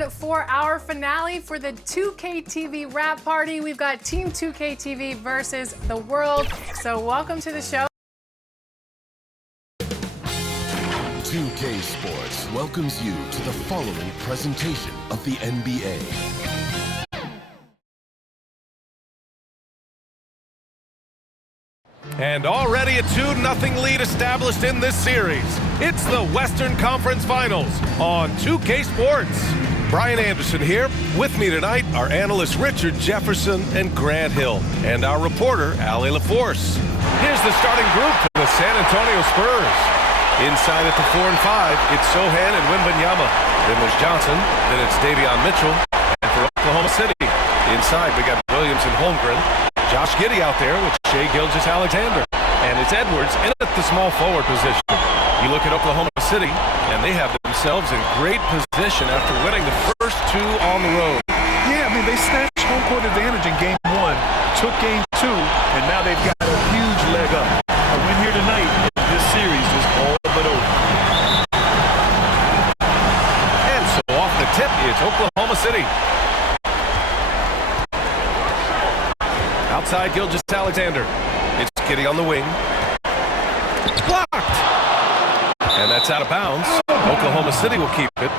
everyone, for our finale for the 2K TV wrap party. We've got Team 2K TV versus the world. So welcome to the show. 2K Sports welcomes you to the following presentation of the NBA. And already a 2-0 lead established in this series. It's the Western Conference Finals on 2K Sports. Brian Anderson here. With me tonight are analysts Richard Jefferson and Grant Hill, and our reporter, Ali LaForce. Here's the starting group for the San Antonio Spurs. Inside at the 4 and 5, it's Sohan and Wembanyama. Then there's Johnson, then it's Davion Mitchell. And for Oklahoma City, inside we got Williams and Holmgren. Josh Giddey out there with Shai Gilgeous-Alexander. And it's Edwards in at the small forward position. You look at Oklahoma City, and they have themselves in great position after winning the first two on the road. Yeah, I mean, they snatched home court advantage in game one, took game two, and now they've got a huge leg up. A win here tonight, this series is all but over. And so off the tip, it's Oklahoma City. Outside Gilgeous-Alexander. It's Giddey on the wing. Blocked! And that's out of bounds. Oklahoma City will keep it.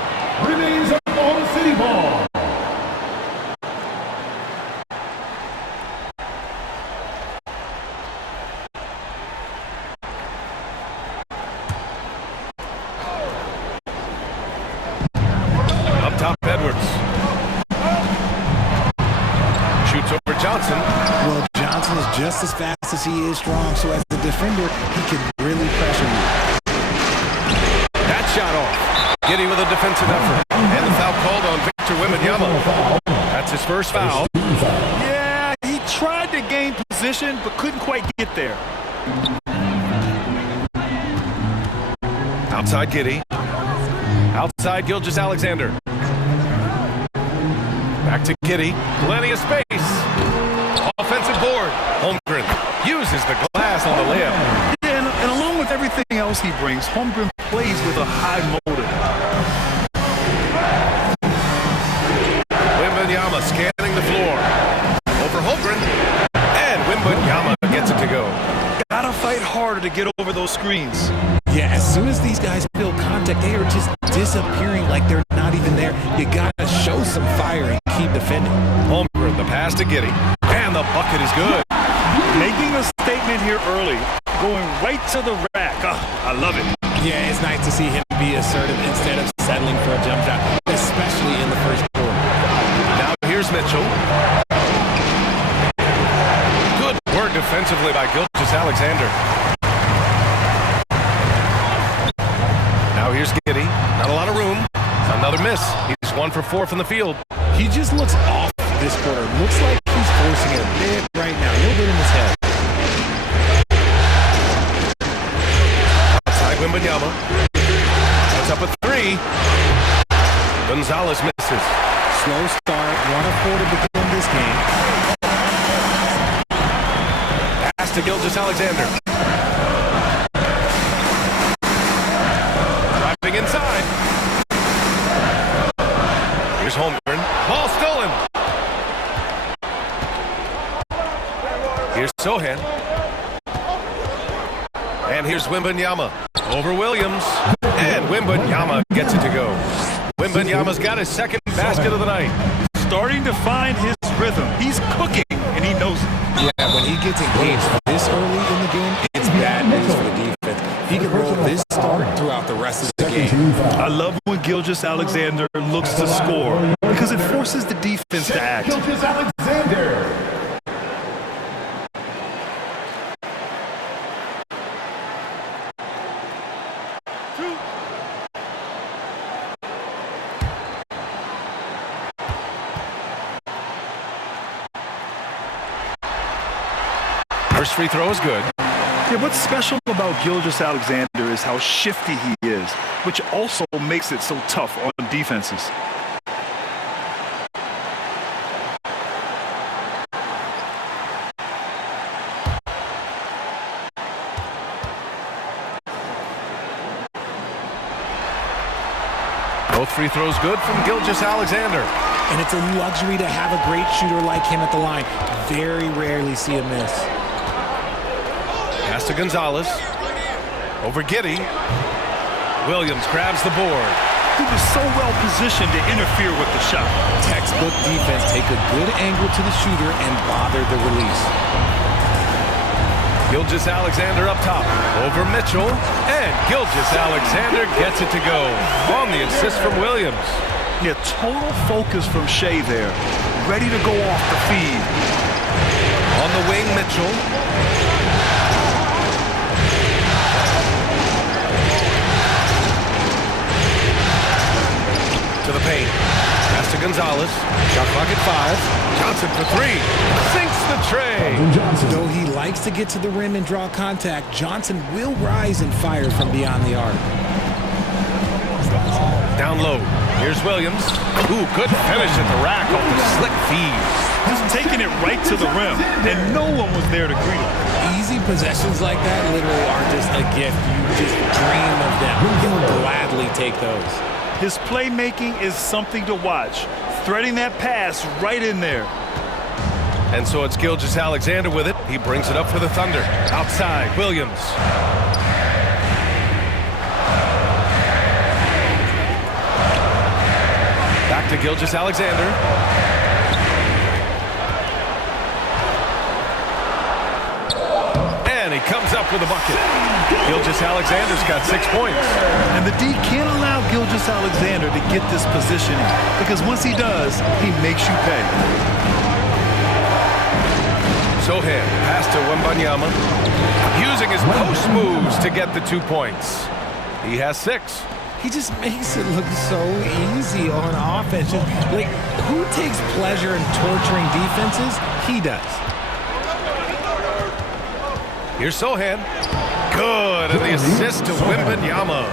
Remains Oklahoma City ball. Up top, Edwards. Shoots over Johnson. Well, Johnson is just as fast as he is strong, so as the defender, he can really pressure you. That shot off. Giddey with a defensive effort. And the foul called on Victor Wembanyama. That's his first foul. Yeah, he tried to gain position, but couldn't quite get there. Outside Giddey. Outside Gilgeous-Alexander. Back to Giddey. Plenty of space. Offensive board. Holmgren uses the glass on the layup. Yeah, and along with everything else he brings, Holmgren plays with a high motor. Wembanyama scanning the floor. Over Holmgren. And Wembanyama gets it to go. Gotta fight harder to get over those screens. Yeah, as soon as these guys feel contact, they are just disappearing like they're not even there. You gotta show some fire and keep defending. Holmgren, the pass to Giddey. And the bucket is good. Making a statement here early, going right to the rack. Oh, I love it. Yeah, it's nice to see him be assertive instead of settling for a jump shot, especially in the first quarter. Now here's Mitchell. Good work defensively by Gilgeous-Alexander. Now here's Giddey. Not a lot of room. Another miss. He's 1 for 4 from the field. He just looks off this quarter. Looks like he's forcing it a bit right now. A little bit in his head. Outside Wembanyama. Puts up a 3. Gonzalez misses. Slow start. 1 of 4 to begin this game. Pass to Gilgeous-Alexander. Driving inside. Here's Holmgren. Ball stolen. Here's Sohan. And here's Wembanyama. Over Williams. And Wembanyama gets it to go. Wembanyama's got his second basket of the night. Starting to find his rhythm. He's cooking, and he knows it. Yeah, when he gets engaged this early in the game, it's bad news for the defense. He can roll this start throughout the rest of the game. I love when Gilgeous-Alexander looks to score because it forces the defense to act. Gilgeous-Alexander. First free throw is good. Yeah, what's special about Gilgeous-Alexander is how shifty he is, which also makes it so tough on defenses. Both free throws good from Gilgeous-Alexander. And it's a luxury to have a great shooter like him at the line. Very rarely see a miss. Pass to Gonzalez. Over Giddey. Williams grabs the board. He was so well positioned to interfere with the shot. Textbook defense. Take a good angle to the shooter and bother the release. Gilgeous-Alexander up top. Over Mitchell. And Gilgeous-Alexander gets it to go on the assist from Williams. Yeah, total focus from Shea there. Ready to go off the feed. On the wing, Mitchell. To the paint. Pass to Gonzalez. Shot clock at 5. Johnson for 3. Sinks the tray. Though he likes to get to the rim and draw contact, Johnson will rise and fire from beyond the arc. Down low. Here's Williams. Ooh, good finish at the rack off the slick feed. Just taking it right to the rim, and no one was there to greet him. Easy possessions like that literally are just a gift. You just dream of them. He'll gladly take those. His playmaking is something to watch. Threading that pass right in there. And so it's Gilgeous-Alexander with it. He brings it up for the Thunder. Outside, Williams. Back to Gilgeous-Alexander. And he comes up with a bucket. Gilgeous-Alexander's got 6 points. And the D can't allow Gilgeous-Alexander to get this positioning, because once he does, he makes you pay. Sohan, pass to Wembanyama. Using his post moves to get the 2 points. He has 6. He just makes it look so easy on offense. Like, who takes pleasure in torturing defenses? He does. Here's Sohan. Good, and the assist to Wembanyama.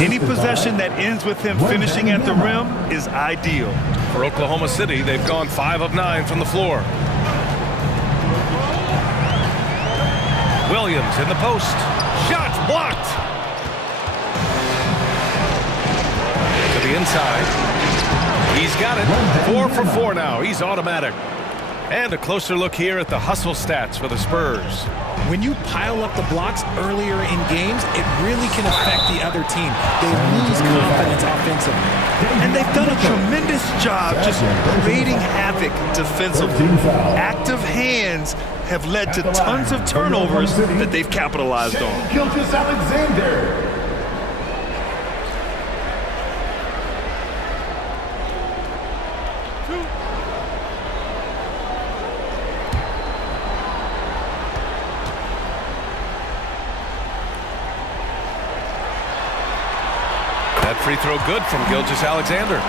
Any possession that ends with him finishing at the rim is ideal. For Oklahoma City, they've gone 5 of 9 from the floor. Williams in the post. Shot blocked. To the inside. He's got it. 4 for 4 now. He's automatic. And a closer look here at the hustle stats for the Spurs. When you pile up the blocks earlier in games, it really can affect the other team. They lose confidence offensively. And they've done a tremendous job just creating havoc defensively. Active hands have led to tons of turnovers that they've capitalized on. Gilgeous-Alexander. That free throw good from Gilgeous-Alexander.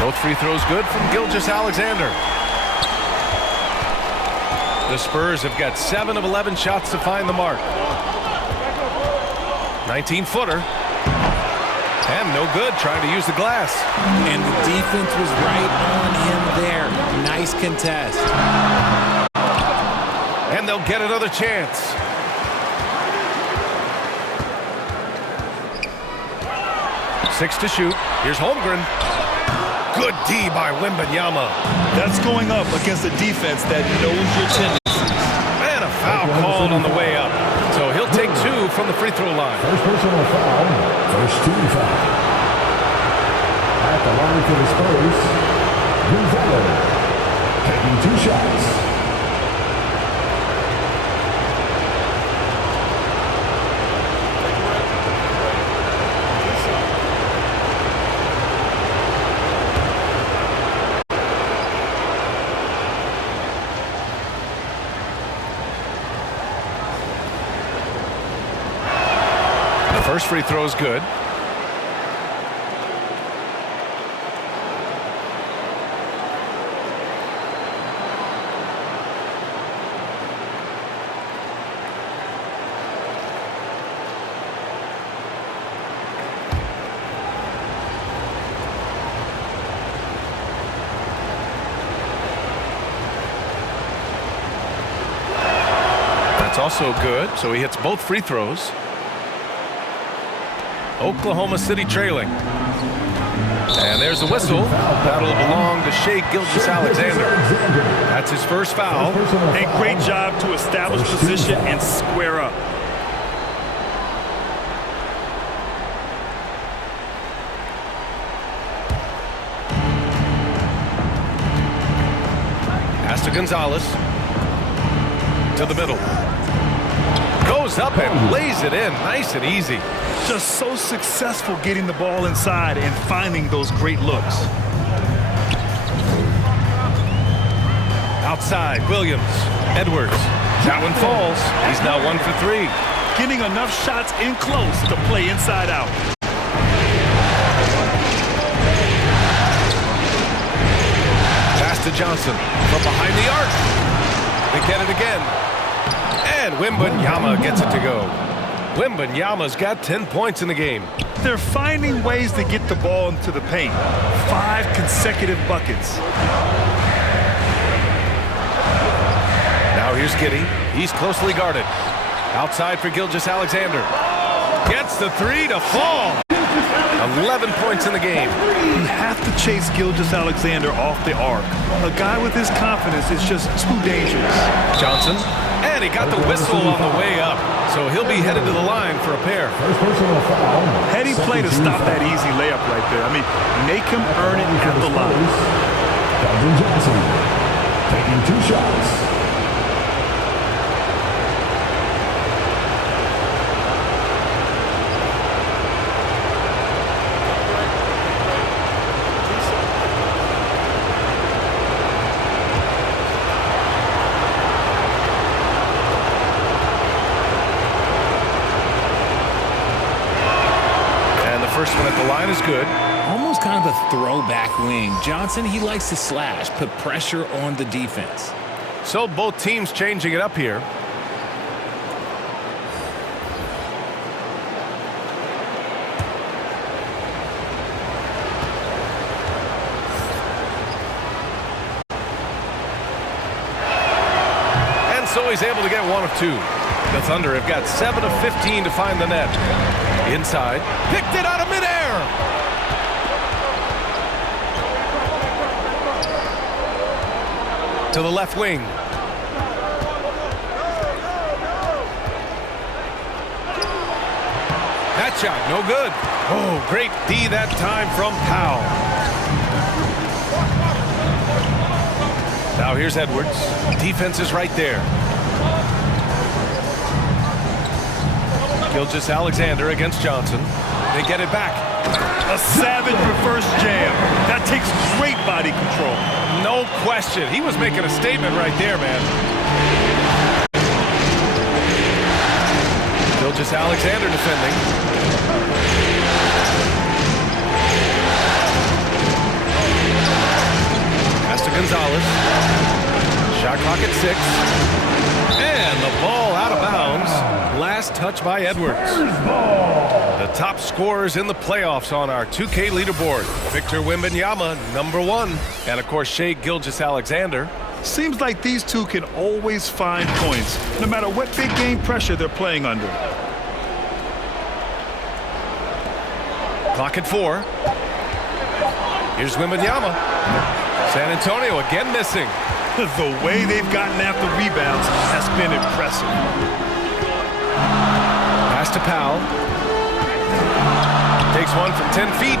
Both free throws good from Gilgeous-Alexander. The Spurs have got 7 of 11 shots to find the mark. 19-footer. And no good, trying to use the glass. And the defense was right on him there. Nice contest. And they'll get another chance. Six to shoot. Here's Holmgren. Good D by Wembanyama. That's going up against a defense that knows your tendencies. And a foul called on the way up. So he'll take 2 from the free throw line. First personal foul. First team foul. At the line for the Spurs, Gonzalez taking 2 shots. First free throw is good. also good, so he hits both free throws. Oklahoma City trailing. And there's the whistle. That'll belong to gilgeous-alexander. That's his first foul. A great job to establish position and square up. Pass to Gonzalez. To the middle. Goes up and lays it in. Nice and easy. Just so successful getting the ball inside and finding those great looks. Outside, Williams. Edwards. That one falls. He's now 1 for 3. Getting enough shots in close to play inside out. Pass to Johnson from behind the arc. They get it again. And Wembanyama gets it to go. Wembanyama's got 10 points in the game. They're finding ways to get the ball into the paint. 5 consecutive buckets. Now here's Giddey. He's closely guarded. Outside for Gilgeous-Alexander. Gets the 3 to fall. 11 points in the game. You have to chase Gilgeous-Alexander off the arc. A guy with his confidence is just too dangerous. Johnson. And he got the whistle on the way up. So he'll be headed to the line for a pair. Heady play to stop that easy layup right there. I mean, make him earn it at the line. Johnson taking 2 shots. First one at the line is good. Almost kind of a throwback wing. Johnson, he likes to slash, put pressure on the defense. So both teams changing it up here. And so he's able to get 1 of 2. The Thunder have got 7 of 15 to find the net. Inside, picked it out of midair. To the left wing. That shot, no good. Oh, great D that time from Powell. Now here's Edwards. Defense is right there. Gilgeous-Alexander against Johnson. They get it back. A savage reverse jam. That takes great body control. No question. He was making a statement right there, man. Gilgeous-Alexander defending. Pass to Gonzalez. Shot clock at 6. And the ball out of bounds. Last touch by Edwards. The top scorers in the playoffs on our 2K leaderboard. Victor Wembanyama, #1. And, of course, Gilgeous-Alexander. Seems like these two can always find points, no matter what big game pressure they're playing under. Clock at 4. Here's Wembanyama. San Antonio again missing. The way they've gotten after rebounds has been impressive. Pass to Powell. Takes one from 10 feet.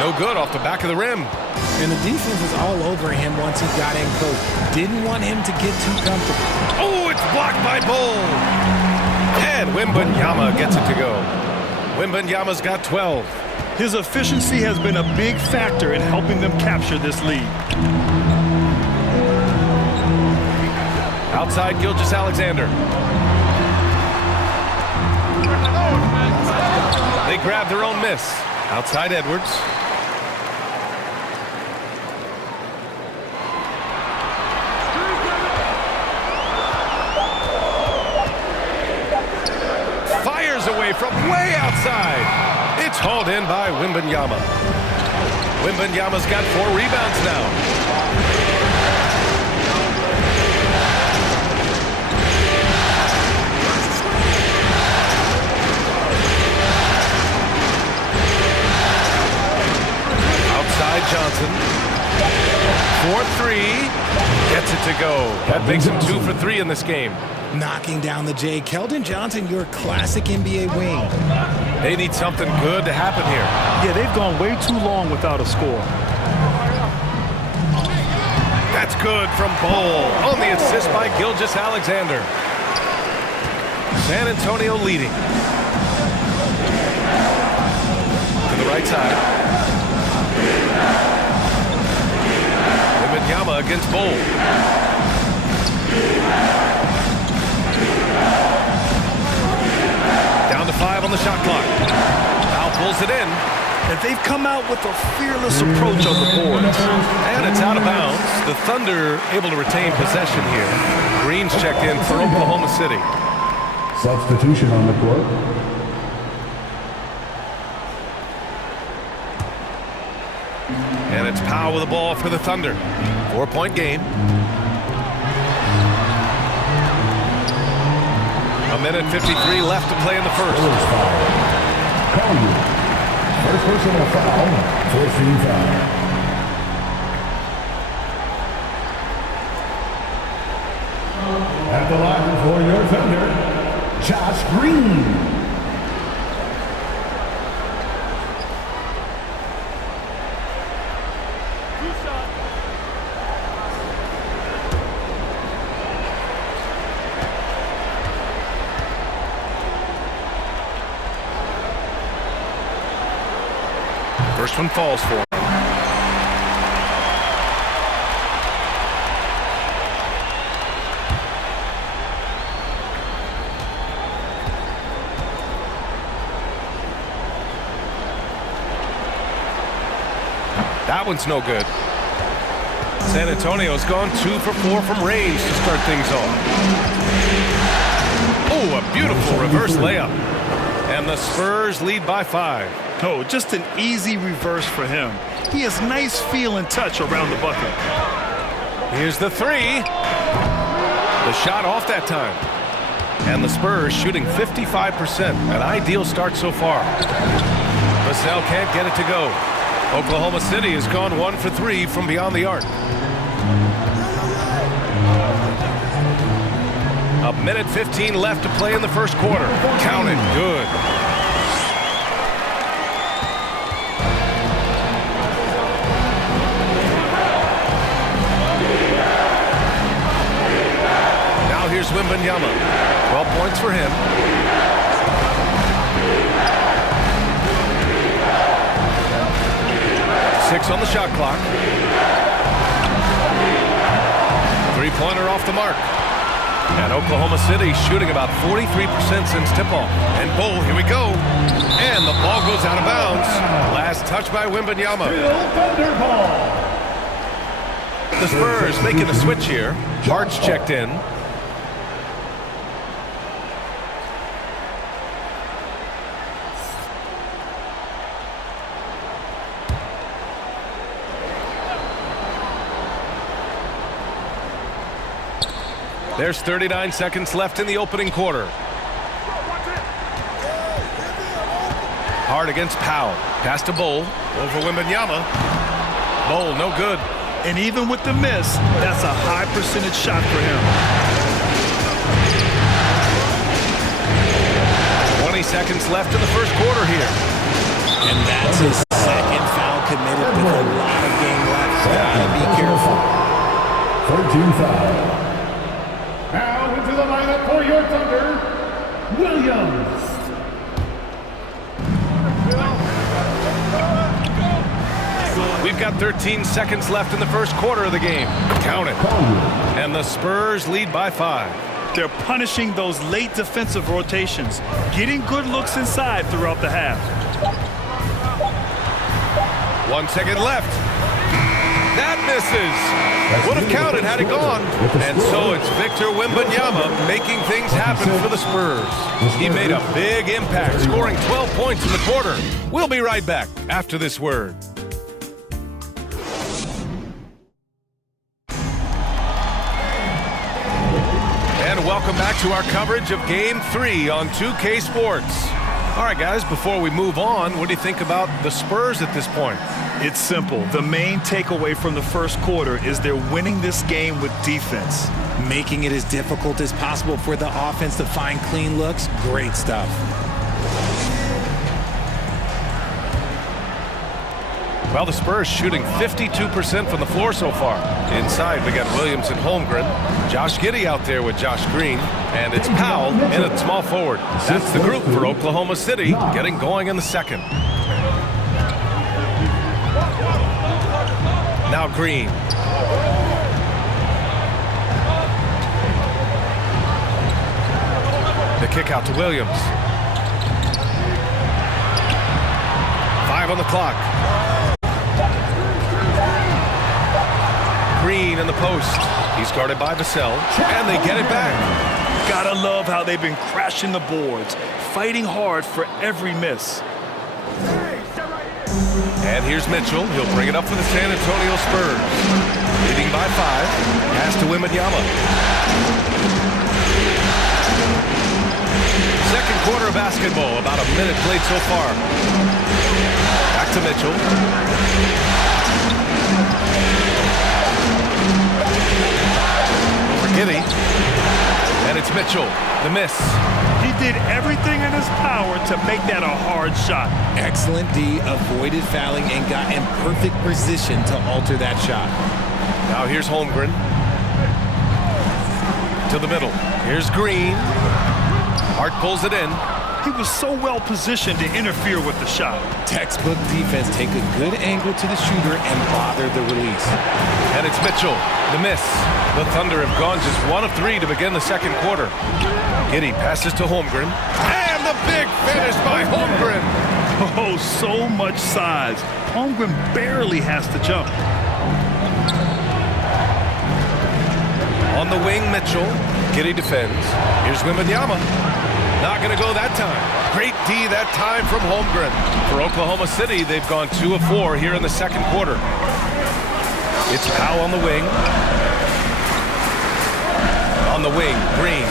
No good off the back of the rim. And the defense was all over him once he got in close. Didn't want him to get too comfortable. Oh, it's blocked by Bull. And Wembanyama gets it to go. Wembanyama's got 12. His efficiency has been a big factor in helping them capture this lead. Outside Gilgeous-Alexander. They grab their own miss. Outside Edwards. Fires away from way outside. It's hauled in by Wembanyama. Wembanyama's got 4 rebounds now. to go. That makes him 2 for 3 in this game. Knocking down the J. Keldon Johnson, your classic NBA wing. They need something good to happen here. Yeah, they've gone way too long without a score. That's good from Bull on the assist by Gilgeous-Alexander. San Antonio leading. To the right side. Wembanyama against Bull. Down to 5 on the shot clock. Foul pulls it in. And they've come out with a fearless approach on the boards. And it's out of bounds. The Thunder able to retain possession here. Green's checked in for Oklahoma City. Substitution on the court. And it's Powell with the ball for the Thunder. 4-point game. A minute 53 left to play in the first. First personal foul, first team foul. At the line for your Thunder, Josh Green. First one falls for him. That one's no good. San Antonio's gone 2 for 4 from range to start things off. Oh, a beautiful reverse layup. And the Spurs lead by 5. Oh, just an easy reverse for him. He has nice feel and touch around the bucket. Here's the 3. The shot off that time. And the Spurs shooting 55%. An ideal start so far. Vassell can't get it to go. Oklahoma City has gone 1 for 3 from beyond the arc. A minute 15 left to play in the first quarter. Count it. Good. Now here's Wembanyama. 12 points for him. Six on the shot clock. Three-pointer off the mark. And Oklahoma City shooting about 43% since tip-off. And Bull, here we go. And the ball goes out of bounds. Last touch by Wembanyama. The Spurs making a switch here. Hart's checked in. There's 39 seconds left in the opening quarter. Hart against Powell. Pass to Bull. Over Wembanyama. Bull, no good. And even with the miss, that's a high percentage shot for him. 20 seconds left in the first quarter here. And that's his second foul committed with a lot of game left. Gotta be careful. 13 foul. Now into the lineup for your Thunder, Williams. We've got 13 seconds left in the first quarter of the game. Count it. And the Spurs lead by 5. They're punishing those late defensive rotations, getting good looks inside throughout the half. 1 second left. That misses. Would have counted had it gone. And so it's Victor Wembanyama making things happen for the Spurs. He made a big impact, scoring 12 points in the quarter. We'll be right back after this word. And welcome back to our coverage of Game 3 on 2K Sports. All right, guys, before we move on, what do you think about the Spurs at this point? It's simple. The main takeaway from the first quarter is they're winning this game with defense. Making it as difficult as possible for the offense to find clean looks. Great stuff. Well, the Spurs shooting 52% from the floor so far. Inside, we got Williams and Holmgren. Josh Giddey out there with Josh Green. And it's Powell in at small forward. That's the group for Oklahoma City getting going in the second. Now Green. The kick out to Williams. 5 on the clock. Green in the post. He's guarded by Vassell, and they get it back. Gotta love how they've been crashing the boards, fighting hard for every miss. And here's Mitchell. He'll bring it up for the San Antonio Spurs. Leading by 5. Pass to Wembanyama. Second quarter of basketball. About a minute played so far. Back to Mitchell. Giddey, and it's Mitchell, the miss. He did everything in his power to make that a hard shot. Excellent D, avoided fouling and got in perfect position to alter that shot. Now here's Holmgren. To the middle. Here's Green. Hart pulls it in. He was so well positioned to interfere with the shot. Textbook defense, take a good angle to the shooter and bother the release. And it's Mitchell, the miss. The Thunder have gone just 1 of 3 to begin the second quarter. Giddey passes to Holmgren. And the big finish by Holmgren. Oh, so much size. Holmgren barely has to jump. On the wing, Mitchell. Giddey defends. Here's Wembanyama. Not going to go that time. Great D that time from Holmgren. For Oklahoma City, they've gone 2 of 4 here in the second quarter. It's Powell on the wing. On the wing, Green.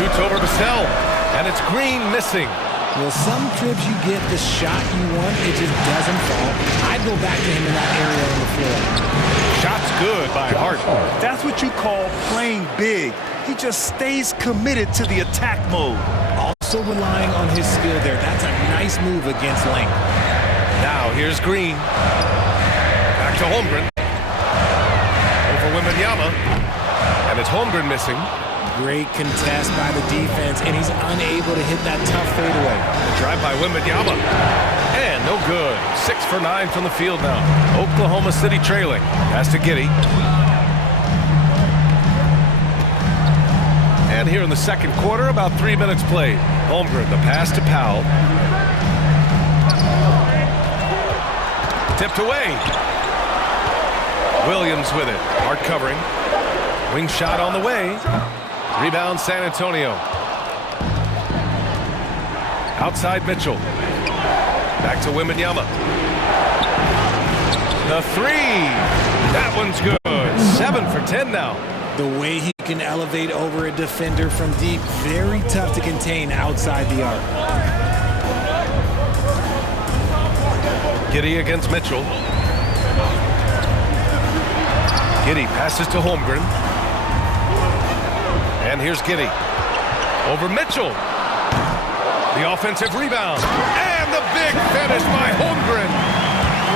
Shoots over Vassell. And it's Green missing. Well, some trips you get the shot you want, it just doesn't fall. I'd go back to him in that area on the floor. Shot's good by Hart. That's what you call playing big. He just stays committed to the attack mode. Also relying on his skill there. That's a nice move against length. Now here's Green. Back to Holmgren. Over Wembanyama. And it's Holmgren missing. Great contest by the defense, and he's unable to hit that tough fadeaway. The drive by Wembanyama. And no good. 6 for 9 from the field now. Oklahoma City trailing. Pass to Giddey. And here in the second quarter, about 3 minutes played. Holmgren, the pass to Powell. Tipped away. Williams with it. Hart covering. Wing shot on the way. Rebound San Antonio. Outside Mitchell. Back to Wembanyama. The 3. That one's good. 7 for 10 now. The way he can elevate over a defender from deep, very tough to contain outside the arc. Giddey against Mitchell. Giddey passes to Holmgren. And here's Giddey. Over Mitchell. The offensive rebound. And the big finish by Holmgren.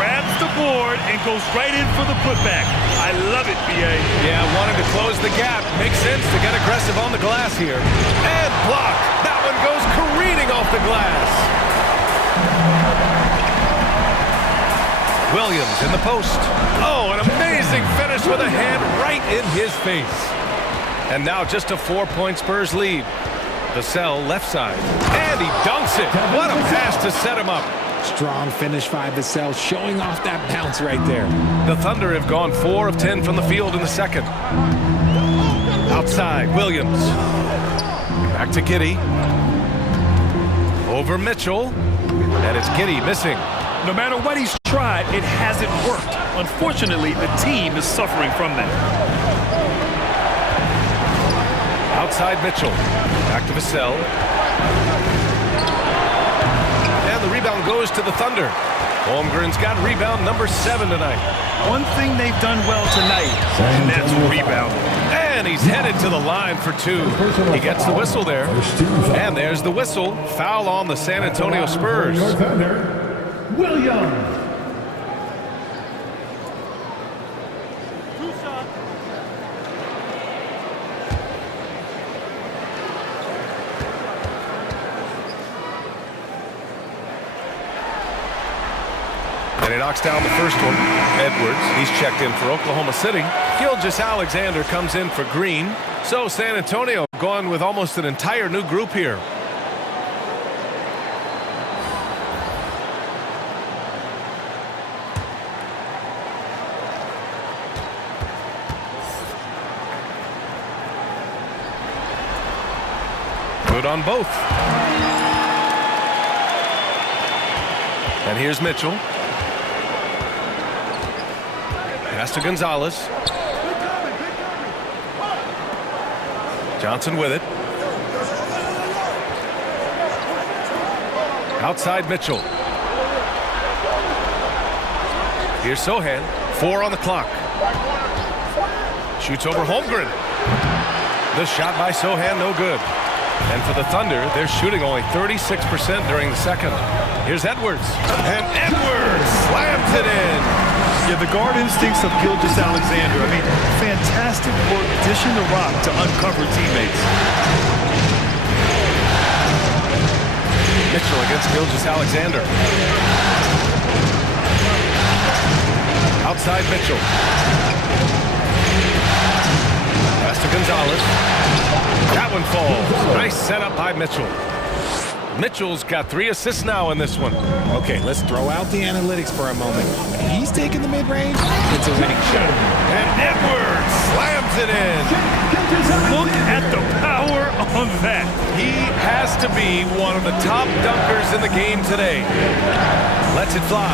Grabs the board and goes right in for the putback. I love it, B.A. Yeah, wanting to close the gap. Makes sense to get aggressive on the glass here. And block. That one goes careening off the glass. Williams in the post. Oh, an amazing finish with a hand right in his face. And now just a 4-point Spurs lead. Vassell left side. And he dunks it. What a pass to set him up. Strong finish by Vassell, showing off that bounce right there. The Thunder have gone 4 of 10 from the field in the second. Outside, Williams. Back to Giddey. Over Mitchell. And it's Giddey missing. No matter what he's tried, it hasn't worked. Unfortunately, the team is suffering from that. Outside Mitchell. Back to Vassell. And the rebound goes to the Thunder. Holmgren's got rebound number 7 tonight. One thing they've done well tonight, and that's rebounding. And he's headed to the line for 2. He gets the whistle there. And there's the whistle. Foul on the San Antonio Spurs. Williams. And he knocks down the first one. Edwards, he's checked in for Oklahoma City. Gilgeous-Alexander comes in for Green. So San Antonio going with almost an entire new group here. Good on both. And here's Mitchell. Pass to Gonzalez. Johnson with it. Outside Mitchell. Here's Sohan. 4 on the clock. Shoots over Holmgren. The shot by Sohan, no good. And for the Thunder, they're shooting only 36% during the second. Here's Edwards. And Edwards slams it in. Yeah, the guard instincts of Gilgeous-Alexander. I mean, fantastic work dishing the rock to uncover teammates. Mitchell against Gilgeous-Alexander. Outside Mitchell. Pass to Gonzalez. That one falls. Nice setup by Mitchell. Mitchell's got 3 assists now in this one. Okay, let's throw out the analytics for a moment. He's taking the mid-range. It's a winning shot. And Edwards slams it in. Look at the power on that. He has to be one of the top dunkers in the game today. Lets it fly.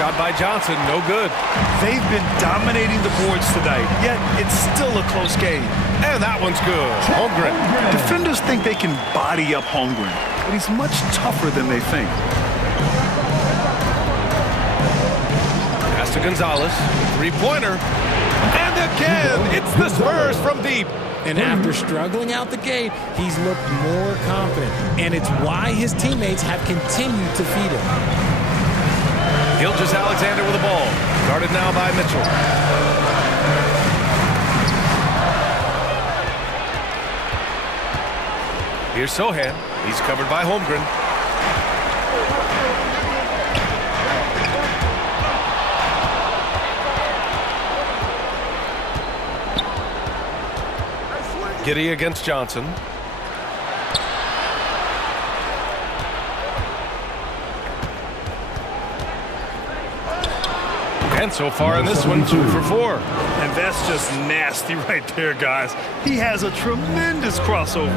Shot by Johnson, no good. They've been dominating the boards tonight, yet it's still a close game. And that one's good. Holmgren. Defenders think they can body up Holmgren, but he's much tougher than they think. Pass to Gonzalez. 3-pointer. And again, it's the Spurs from deep. And after struggling out the gate, he's looked more confident. And it's why his teammates have continued to feed him. Gilgeous-Alexander with the ball. Guarded now by Mitchell. Here's Sohan. He's covered by Holmgren. Giddey against Johnson. And so far in this one, 2 for 4. And that's just nasty right there, guys. He has a tremendous crossover.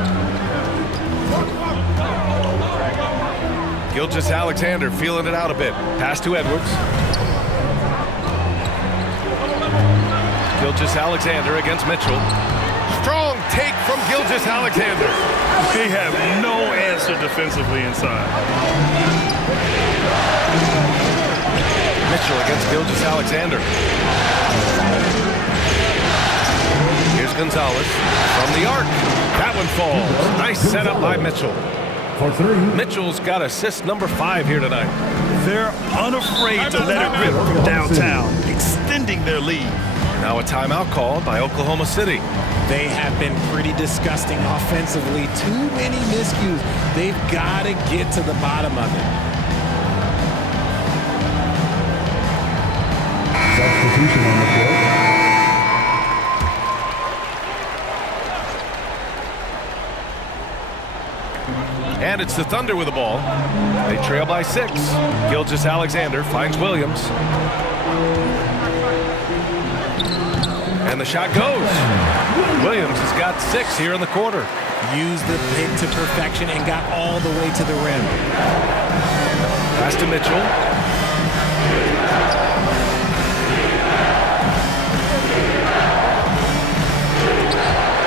Gilgeous-Alexander feeling it out a bit. Pass to Edwards. Gilgeous-Alexander against Mitchell. Strong take from Gilgeous-Alexander. They have no answer defensively inside. Mitchell against Gilgeous-Alexander. Here's Gonzalez from the arc. That one falls. Nice setup by Mitchell. For 3. Mitchell's got assist number 5 here tonight. They're unafraid to let it rip from downtown, extending their lead. Now a timeout called by Oklahoma City. They have been pretty disgusting offensively. Too many miscues. They've got to get to the bottom of it. Substitution on the court. And it's the Thunder with the ball. They trail by 6. Gilgeous-Alexander finds Williams. And the shot goes. Williams has got 6 here in the quarter. Used the pick to perfection and got all the way to the rim. Pass to Mitchell.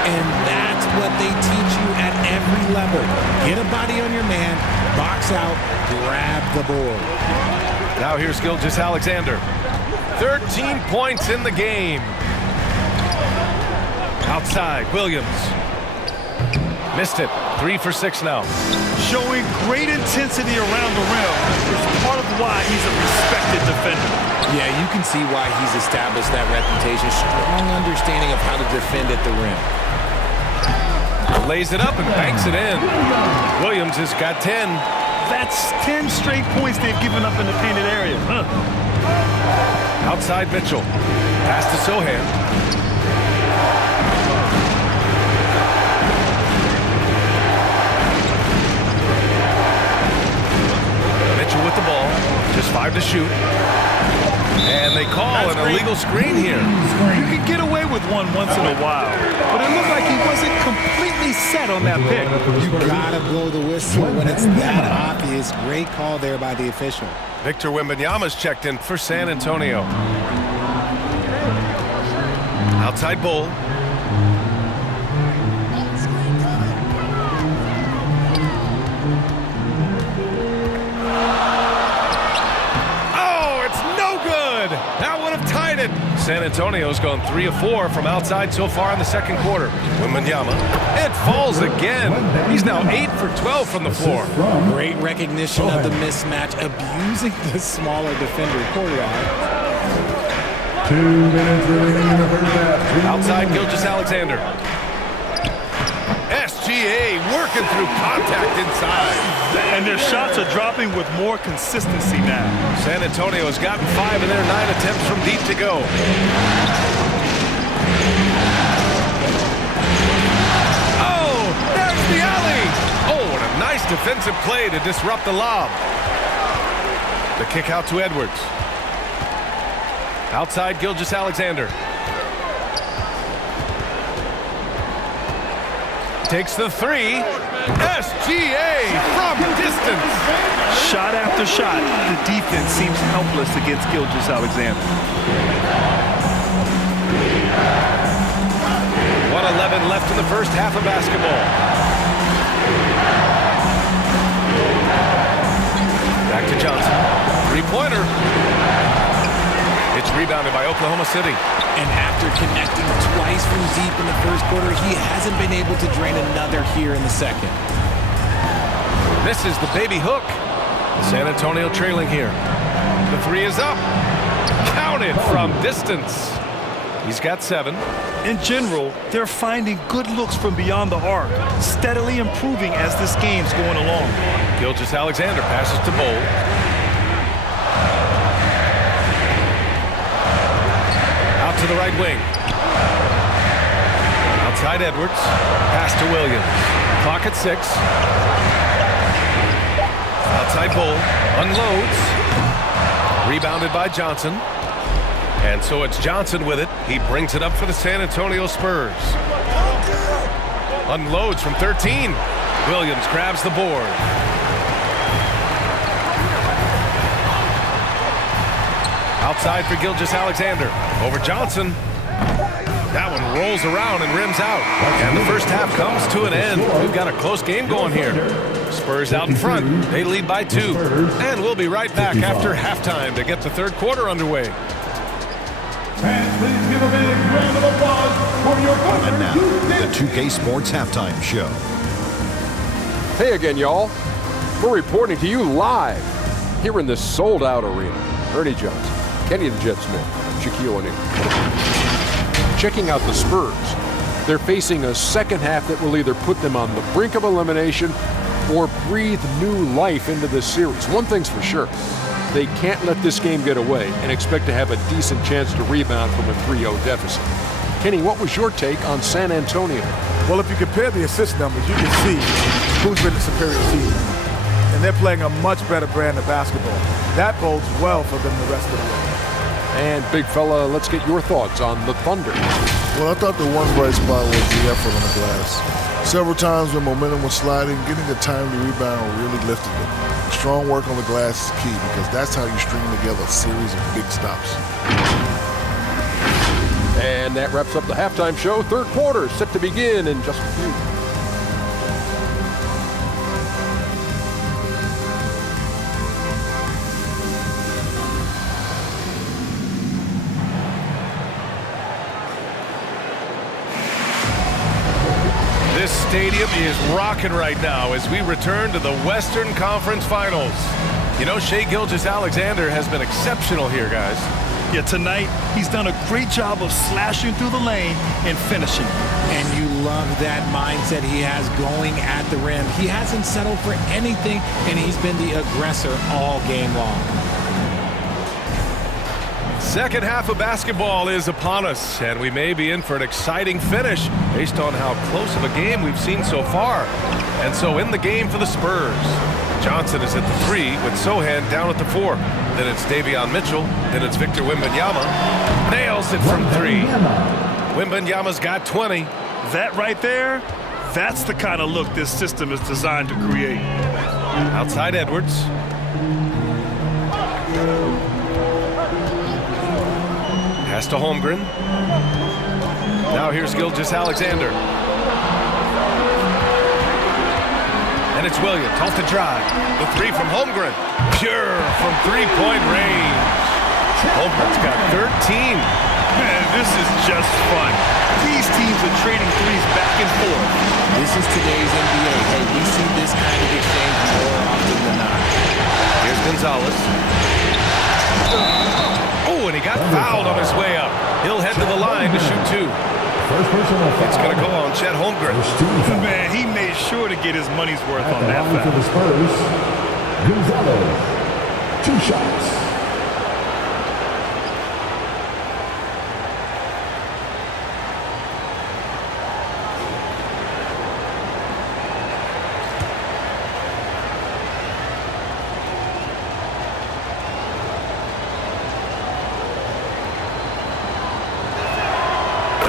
And that's what they teach you at every level. Get a body on your man, box out, grab the board. Now here's Gilgeous-Alexander. 13 points in the game. Outside, Williams. Missed it. 3 for 6 now. Showing great intensity around the rim is part of why he's a respected defender. Yeah, you can see why he's established that reputation. Strong understanding of how to defend at the rim. Lays it up and banks it in. Williams has got 10. That's 10 straight points they've given up in the painted area. Outside Mitchell. Pass to Sohan. Mitchell with the ball. Just 5 to shoot. And they call an illegal screen here. You can get away with one once in a while, but it looked like he wasn't completely set on that pick. You gotta blow the whistle when it's that obvious. Great call there by the official. Victor Wembanyama's checked in for San Antonio. Outside Bull. Oh, it's no good. That would have tied it. San Antonio's gone 3 of 4 from outside so far in the second quarter. Wembanyama. It falls again. He's now 8 for 12 from the floor. Great recognition of the mismatch, abusing the smaller defender quarterback. 2 minutes remaining in the first half. Outside Gilgeous-Alexander. SGA working through contact inside. And their shots are dropping with more consistency now. San Antonio has gotten 5 of their 9 attempts from deep to go. Oh, there's the alley. Oh, and a nice defensive play to disrupt the lob. The kick out to Edwards. Outside Gilgeous-Alexander. Takes the 3. SGA from distance. Shot after shot, the defense seems helpless against Gilgeous-Alexander. 1:11 left in the first half of basketball. Back to Johnson. 3-pointer. It's rebounded by Oklahoma City. And after connecting twice from deep in the first quarter, he hasn't been able to drain another here in the second. This is the baby hook. San Antonio trailing here. The 3 is up. Counted from distance. He's got 7. In general, they're finding good looks from beyond the arc, steadily improving as this game's going along. Gilgeous-Alexander passes to Bull. Out to the right wing. Outside Edwards. Pass to Williams. Clock at 6. Outside Bull. Unloads. Rebounded by Johnson. And so it's Johnson with it. He brings it up for the San Antonio Spurs. Unloads from 13. Williams grabs the board. Outside for Gilgeous-Alexander. Over Johnson. That one rolls around and rims out. And the first half comes to an end. We've got a close game going here. Spurs out in front. They lead by 2. And we'll be right back after halftime to get the third quarter underway. Fans, please give a big round of applause for your And now, the 2K Sports Halftime Show. Hey again, y'all. We're reporting to you live here in this sold-out arena. Ernie Johnson, Kenny the Jet Smith, Shaquille O'Neal. Checking out the Spurs. They're facing a second half that will either put them on the brink of elimination or breathe new life into this series. One thing's for sure. They can't let this game get away and expect to have a decent chance to rebound from a 3-0 deficit. Kenny, what was your take on San Antonio? Well, if you compare the assist numbers, you can see who's been the superior team. And they're playing a much better brand of basketball. That bodes well for them the rest of the way. And big fella, let's get your thoughts on the Thunder. Well, I thought the one bright spot was the effort on the glass. Several times when momentum was sliding, getting a timely rebound really lifted them. Strong work on the glass is key because that's how you string together a series of big stops. And that wraps up the halftime show. Third quarter set to begin in just a few. rocking right now as we return to the Western Conference Finals. You know, Shai Gilgeous-Alexander has been exceptional here, guys. Yeah, tonight he's done a great job of slashing through the lane and finishing. And you love that mindset he has going at the rim. He hasn't settled for anything, and he's been the aggressor all game long. Second half of basketball is upon us, and we may be in for an exciting finish based on how close of a game we've seen so far. And so in the game for the Spurs, Johnson is at the 3 with Sohan down at the 4. Then it's Davion Mitchell. Then it's Victor Wembanyama. Nails it from 3. Wembanyama's got 20. That right there, that's the kind of look this system is designed to create. Outside Edwards. Pass to Holmgren. Now here's Gilgeous-Alexander. And it's Williams off the drive. The 3 from Holmgren. Pure from three-point range. Holmgren's got 13. Man, this is just fun. These teams are trading threes back and forth. This is today's NBA. Hey, we see this kind of exchange more often than not. Here's Gonzalez. Oh, and he got fouled on his way up. He'll head to the line to shoot 2. It's going to go on Chet Holmgren. Man, he made sure to get his money's worth on that foul. For the Spurs, Gonzalez, 2 shots.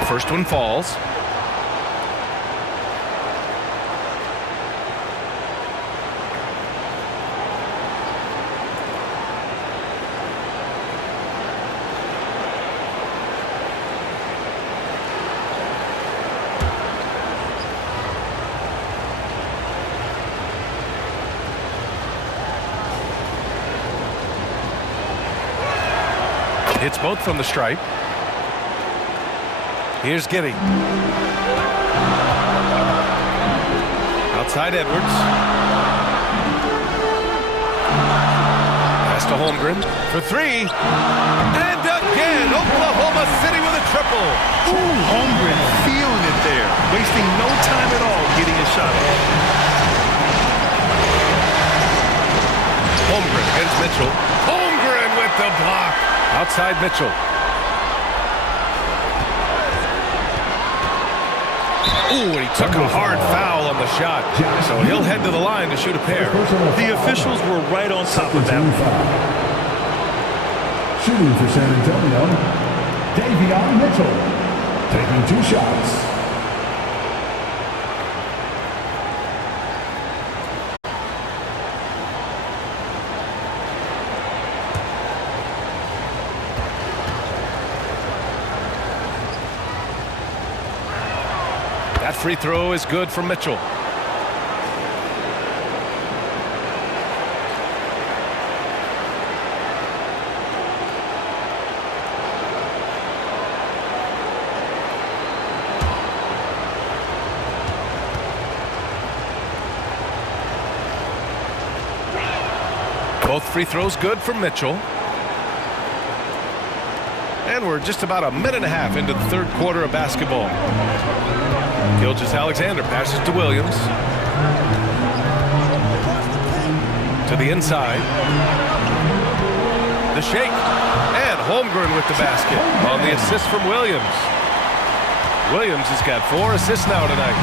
First one falls. Hits both from the stripe. Here's Giddey. Outside Edwards. Pass to Holmgren for 3. And again, Oklahoma City with a triple. Ooh, Holmgren feeling it there. Wasting no time at all getting a shot off. Holmgren against Mitchell. Holmgren with the block. Outside Mitchell. Ooh, and he took a hard foul on the shot. So he'll head to the line to shoot a pair. The officials were right on top of that. Shooting for San Antonio, Davion Mitchell, taking 2 shots. That free throw is good for Mitchell. Both free throws good for Mitchell. And we're just about a minute and a half into the third quarter of basketball. Gilgeous-Alexander passes to Williams. To the inside. The shake. And Holmgren with the basket on the assist from Williams. Williams has got 4 assists now tonight.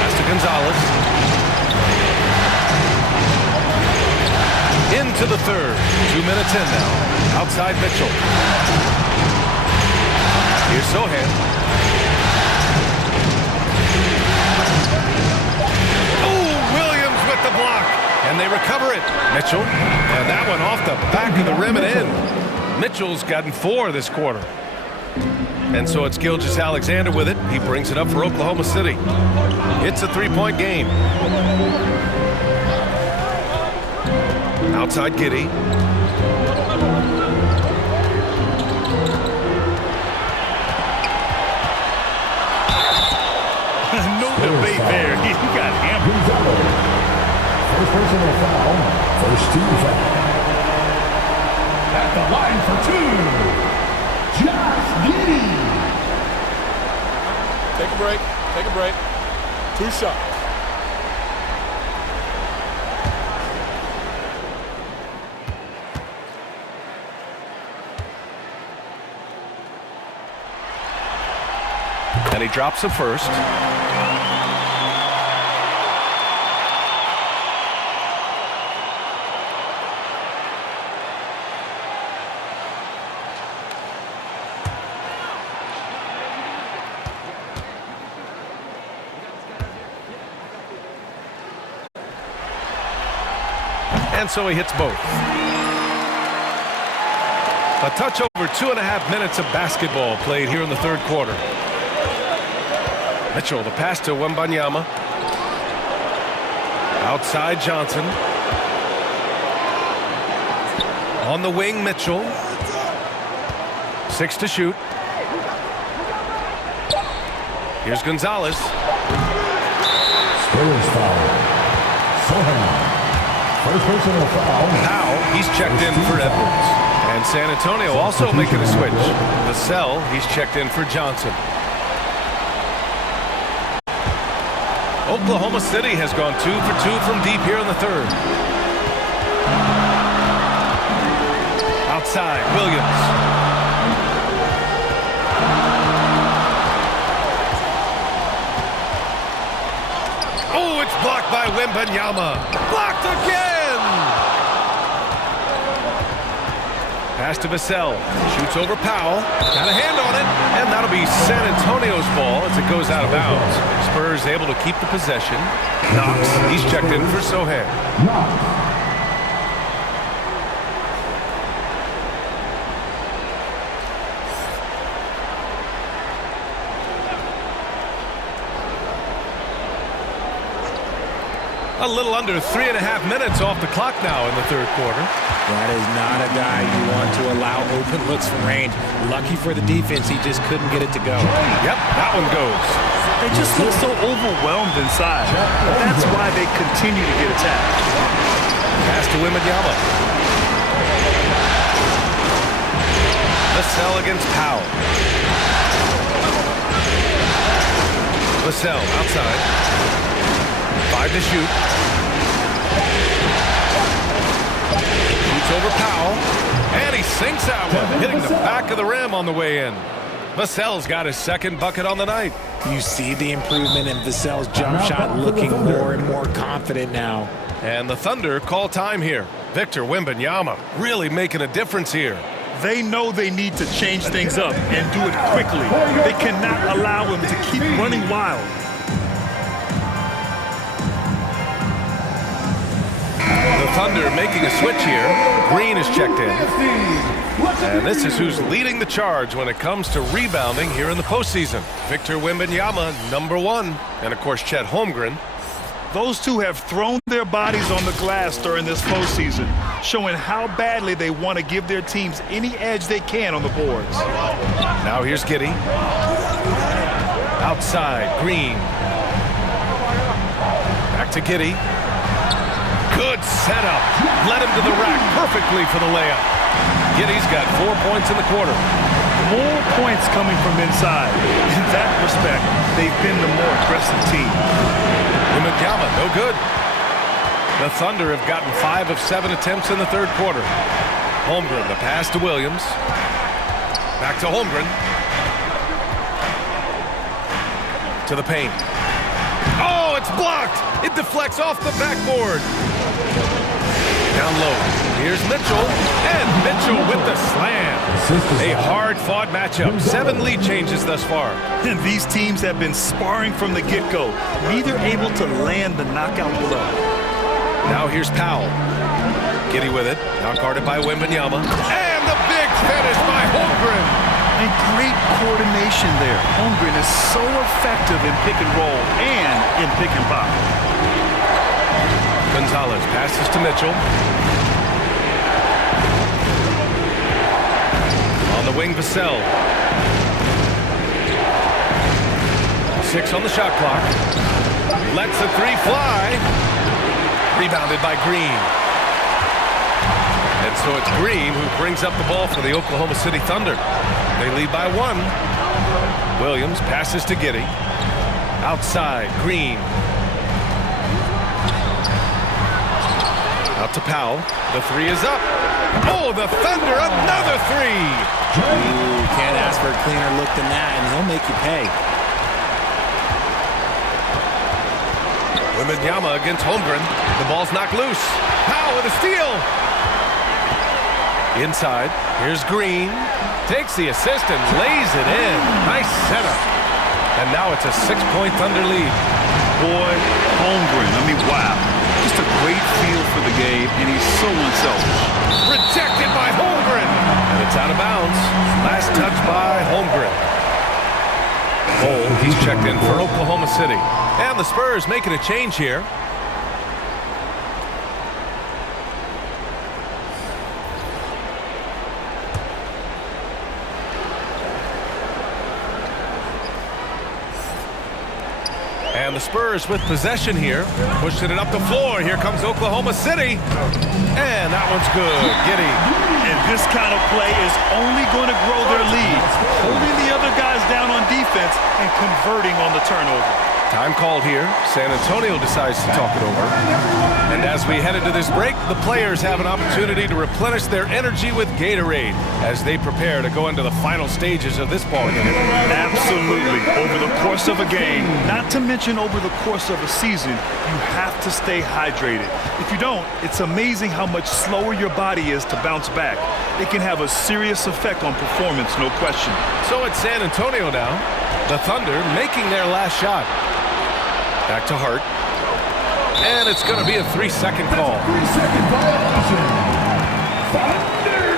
Pass to Gonzalez. Into the third. 2 minutes in now. Outside Mitchell. Here's Sohan. The block, and they recover it. Mitchell, and that one off the back of the rim and in. Mitchell's gotten 4 this quarter. And so it's Gilgeous-Alexander with it. He brings it up for Oklahoma City. It's a 3-point game. Outside Giddey. No debate right there. He got hammered. First personal foul. First team foul. At the line for two, Josh Giddey. Take a break. Take a break. 2 shots. And he drops the first. And so he hits both. A touch over 2.5 minutes of basketball played here in the third quarter. Mitchell, the pass to Wembanyama. Outside Johnson. On the wing, Mitchell. 6 to shoot. Here's Gonzalez. Spurs foul. Sohan. First personal foul. Now he's checked in for Edwards. And San Antonio also making a switch. Vassell, he's checked in for Johnson. Oklahoma City has gone 2 for 2 from deep here in the third. Outside, Williams. Oh, it's blocked by Wembanyama. Blocked again! Pass to Vassell. Shoots over Powell. Got a hand on it. And that'll be San Antonio's ball as it goes out of bounds. Spurs able to keep the possession. Knox, he's checked in for Sohan. A little under 3.5 minutes off the clock now in the third quarter. That is not a guy you want to allow open looks from range. Lucky for the defense, he just couldn't get it to go. Yep, that one goes. They just look so overwhelmed inside. That's why they continue to get attacked. Pass to Wembanyama. Vassell against Powell. Vassell outside. 5 to shoot. Shoots over Powell. And he sinks that one, hitting the back of the rim on the way in. Vassell's got his second bucket on the night. You see the improvement in Vassell's jump shot, looking more and more confident now. And the Thunder call time here. Victor Wembanyama really making a difference here. They know they need to change things up and do it quickly. They cannot allow him to keep running wild. The Thunder making a switch here. Green is checked in. And this is who's leading the charge when it comes to rebounding here in the postseason. Victor Wembanyama, #1. And, of course, Chet Holmgren. Those two have thrown their bodies on the glass during this postseason, showing how badly they want to give their teams any edge they can on the boards. Now here's Giddey. Outside, Green. Back to Giddey. Good setup. Led him to the rack perfectly for the layup. Giddey's got 4 points in the quarter. More points coming from inside. In that respect, they've been the more aggressive team. Wembanyama, no good. The Thunder have gotten 5 of 7 attempts in the third quarter. Holmgren, the pass to Williams. Back to Holmgren. To the paint. Oh, it's blocked. It deflects off the backboard. Down low. Here's Mitchell. And Mitchell with the slam. A hard-fought matchup. 7 lead changes thus far. And these teams have been sparring from the get-go. Neither able to land the knockout blow. Now here's Powell. Giddey with it. Now guarded by Wembanyama. And the big finish by Holmgren. And great coordination there. Holmgren is so effective in pick and roll and in pick and pop. Gonzalez passes to Mitchell. On the wing, Vassell. 6 on the shot clock. Lets the three fly. Rebounded by Green. And so it's Green who brings up the ball for the Oklahoma City Thunder. They lead by 1. Williams passes to Giddey. Outside, Green. Out to Powell. The three is up. Oh, the Thunder, another three. Ooh, can't ask for a cleaner look than that, and he'll make you pay. Wembanyama against Holmgren. The ball's knocked loose. Powell with a steal. Inside, here's Green. Takes the assist and lays it in. Nice setup. And now it's a 6-point Thunder lead. Boy, Holmgren, I mean, wow. Just a great feel for the game, and he's so unselfish. Rejected by Holmgren. And it's out of bounds. Last touch by Holmgren. Cole, he's checked in for Oklahoma City. And the Spurs making a change here. And the Spurs with possession here. Pushing it up the floor. Here comes Oklahoma City. And that one's good. Giddey. And this kind of play is only going to grow their lead. Holding the other guys down on defense and converting on the turnover. Time called here. San Antonio decides to talk it over. And as we head into this break, the players have an opportunity to replenish their energy with Gatorade as they prepare to go into the final stages of this ballgame. Absolutely. Over the course of a game, not to mention over the course of a season, you have to stay hydrated. If you don't, it's amazing how much slower your body is to bounce back. It can have a serious effect on performance, no question. So it's San Antonio now. The Thunder making their last shot. Back to Hart. And it's going to be a 3-second call. 3-second violation. Thunder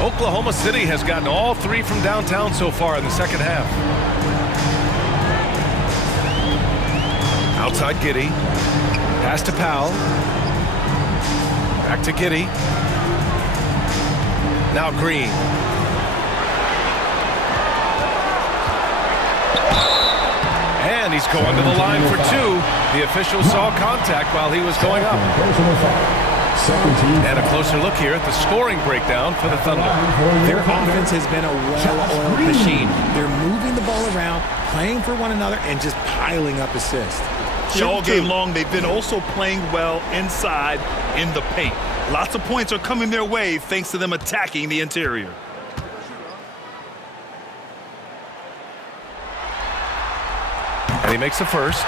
ball. Oklahoma City has gotten all 3 from downtown so far in the second half. Outside Giddey. Pass to Powell. Back to Giddey. Now Green. And he's going to the line for 2. The official saw contact while he was going up. And a closer look here at the scoring breakdown for the Thunder. Their offense has been a well-oiled machine. They're moving the ball around, playing for one another, and just piling up assists. All game long, they've been also playing well inside in the paint. Lots of points are coming their way thanks to them attacking the interior. And he makes the first.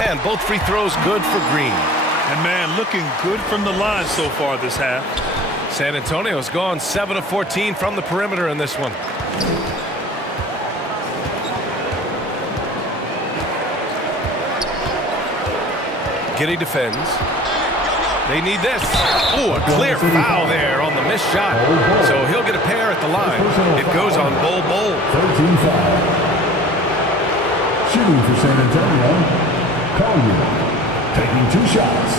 And both free throws good for Green. And man, looking good from the line so far this half. San Antonio's gone 7 of 14 from the perimeter in this one. Giddey defends. They need this. Oh, a clear foul there on the missed shot. So he'll get a pair at the line. It goes on Bol. 13-5. Shooting for San Antonio. Collier taking 2 shots.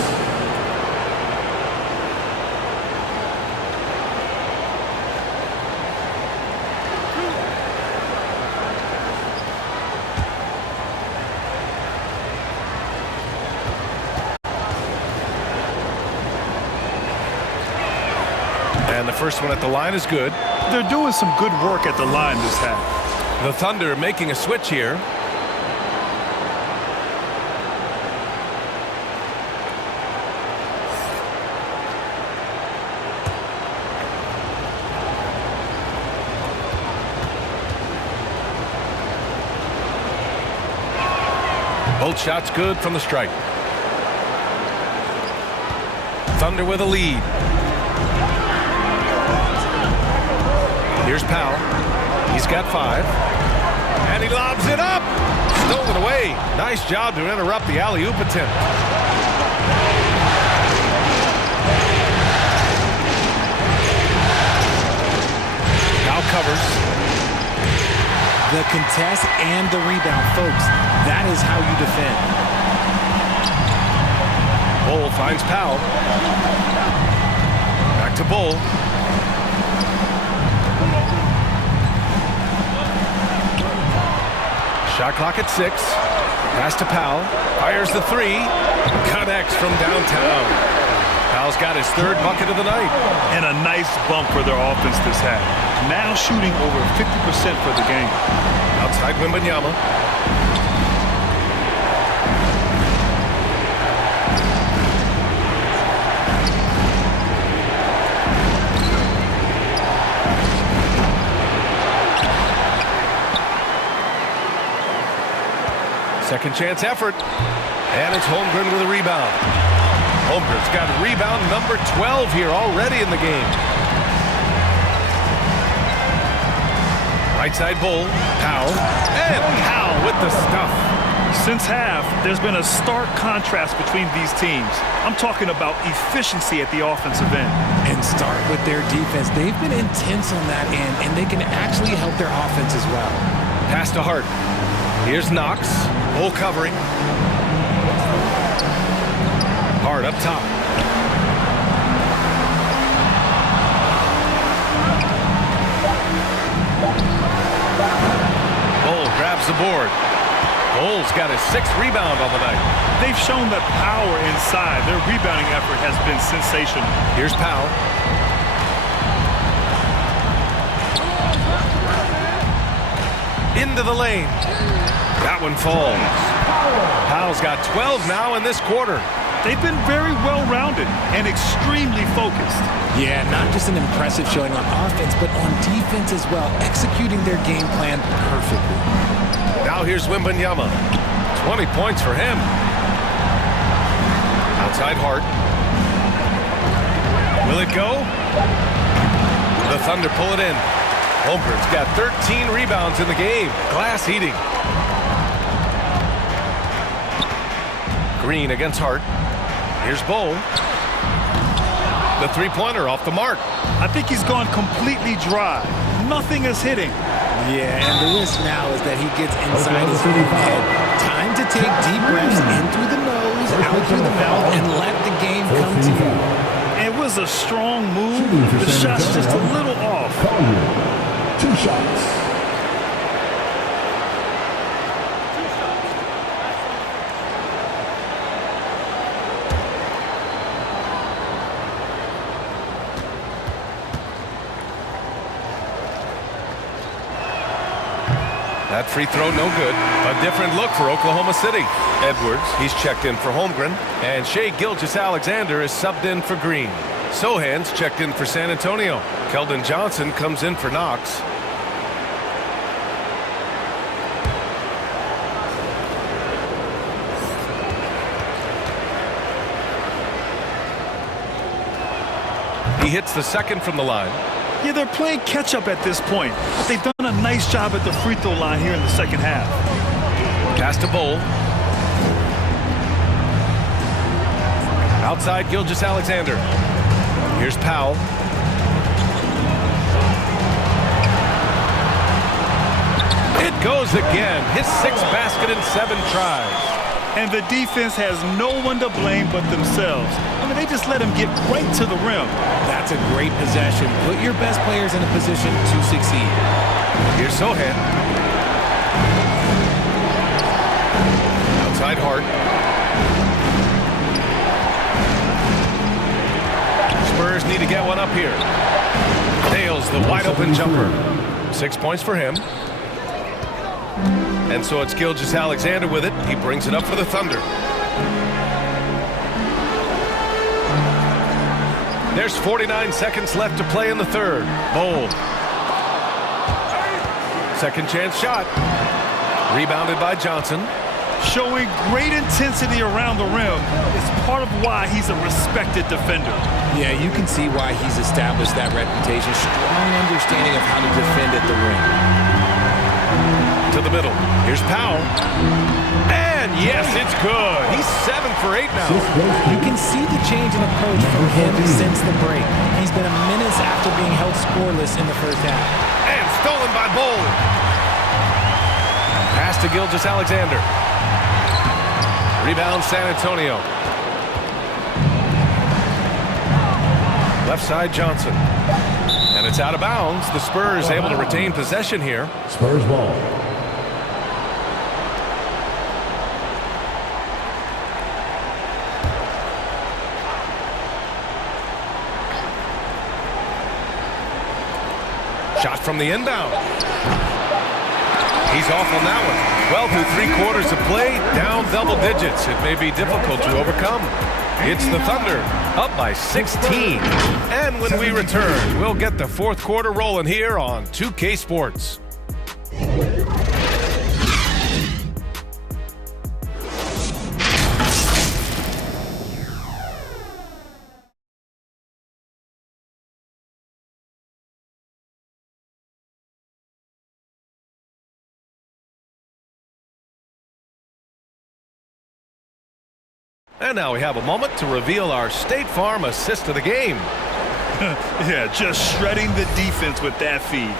And the first one at the line is good. They're doing some good work at the line this half. The Thunder making a switch here. Both shots good from the stripe. Thunder with a lead. Here's Powell. He's got 5. And he lobs it up. Stolen away. Nice job to interrupt the alley-oop attempt. Now covers. The contest and the rebound, folks. That is how you defend. Bull finds Powell. Back to Bull. Shot clock at 6. Pass to Powell. Fires the 3. Connects from downtown. Powell's got his 3rd bucket of the night. And a nice bump for their offense this half. Now shooting over 50% for the game. Outside Wembanyama. Second chance effort. And it's Holmgren with a rebound. Holmgren's got rebound number 12 here already in the game. Right side Bull. Powell. And Powell with the stuff. Since half, there's been a stark contrast between these teams. I'm talking about efficiency at the offensive end. And start with their defense. They've been intense on that end, and they can actually help their offense as well. Pass to Hart. Here's Knox. Bull covering. Hart up top. Bull grabs the board. Bull's got his 6th rebound on the night. They've shown that power inside. Their rebounding effort has been sensational. Here's Powell. Into the lane. That one falls. Powell's got 12 now in this quarter. They've been very well-rounded and extremely focused. Yeah, not just an impressive showing on offense, but on defense as well, executing their game plan perfectly. Now here's Wembanyama. 20 points for him. Outside Hart. Will it go? The Thunder pull it in. Holmgren's got 13 rebounds in the game. Glass heating. Green against Hart. Here's Bull. The 3-pointer off the mark. I think he's gone completely dry. Nothing is hitting. Yeah, and the risk now is that he gets inside his own head. Time to take deep breaths in through the nose, out through the mouth, and let the game come to you. It was a strong move. The shot's just a little off. 2 shots. That free throw no good. A different look for Oklahoma City. Edwards, he's checked in for Holmgren. And Shai Gilgeous-Alexander is subbed in for Green. Sohan's checked in for San Antonio. Keldon Johnson comes in for Knox. He hits the 2nd from the line. Yeah, they're playing catch-up at this point. But they've done a nice job at the free throw line here in the second half. Pass to Bull. Outside Gilgeous-Alexander. Here's Powell. It goes again. His 6th basket in 7 tries. And the defense has no one to blame but themselves. I mean, they just let him get right to the rim. That's a great possession. Put your best players in a position to succeed. Here's Sohan. Outside Hart. Spurs need to get one up here. Nails the wide-open jumper. 6 points for him. And so it's Gilgeous-Alexander with it. He brings it up for the Thunder. There's 49 seconds left to play in the 3rd. Bull. Second chance shot. Rebounded by Johnson. Showing great intensity around the rim is part of why he's a respected defender. Yeah, you can see why he's established that reputation. Strong understanding of how to defend at the rim. To the middle. Here's Powell. And yes, it's good. He's 7 for 8 now. You can see the change in approach from him since the break. He's been a menace after being held scoreless in the first half. And stolen by Bull. Pass to Gilgeous-Alexander. Rebound San Antonio. Left side Johnson. And it's out of bounds. The Spurs able to retain possession here. Spurs ball. Shot from the inbound. He's off on that one. Well, through 3 quarters of play, down double digits. It may be difficult to overcome. It's the Thunder, up by 16. And when we return, we'll get the 4th quarter rolling here on 2K Sports. And now we have a moment to reveal our State Farm assist of the game. Yeah, just shredding the defense with that feed.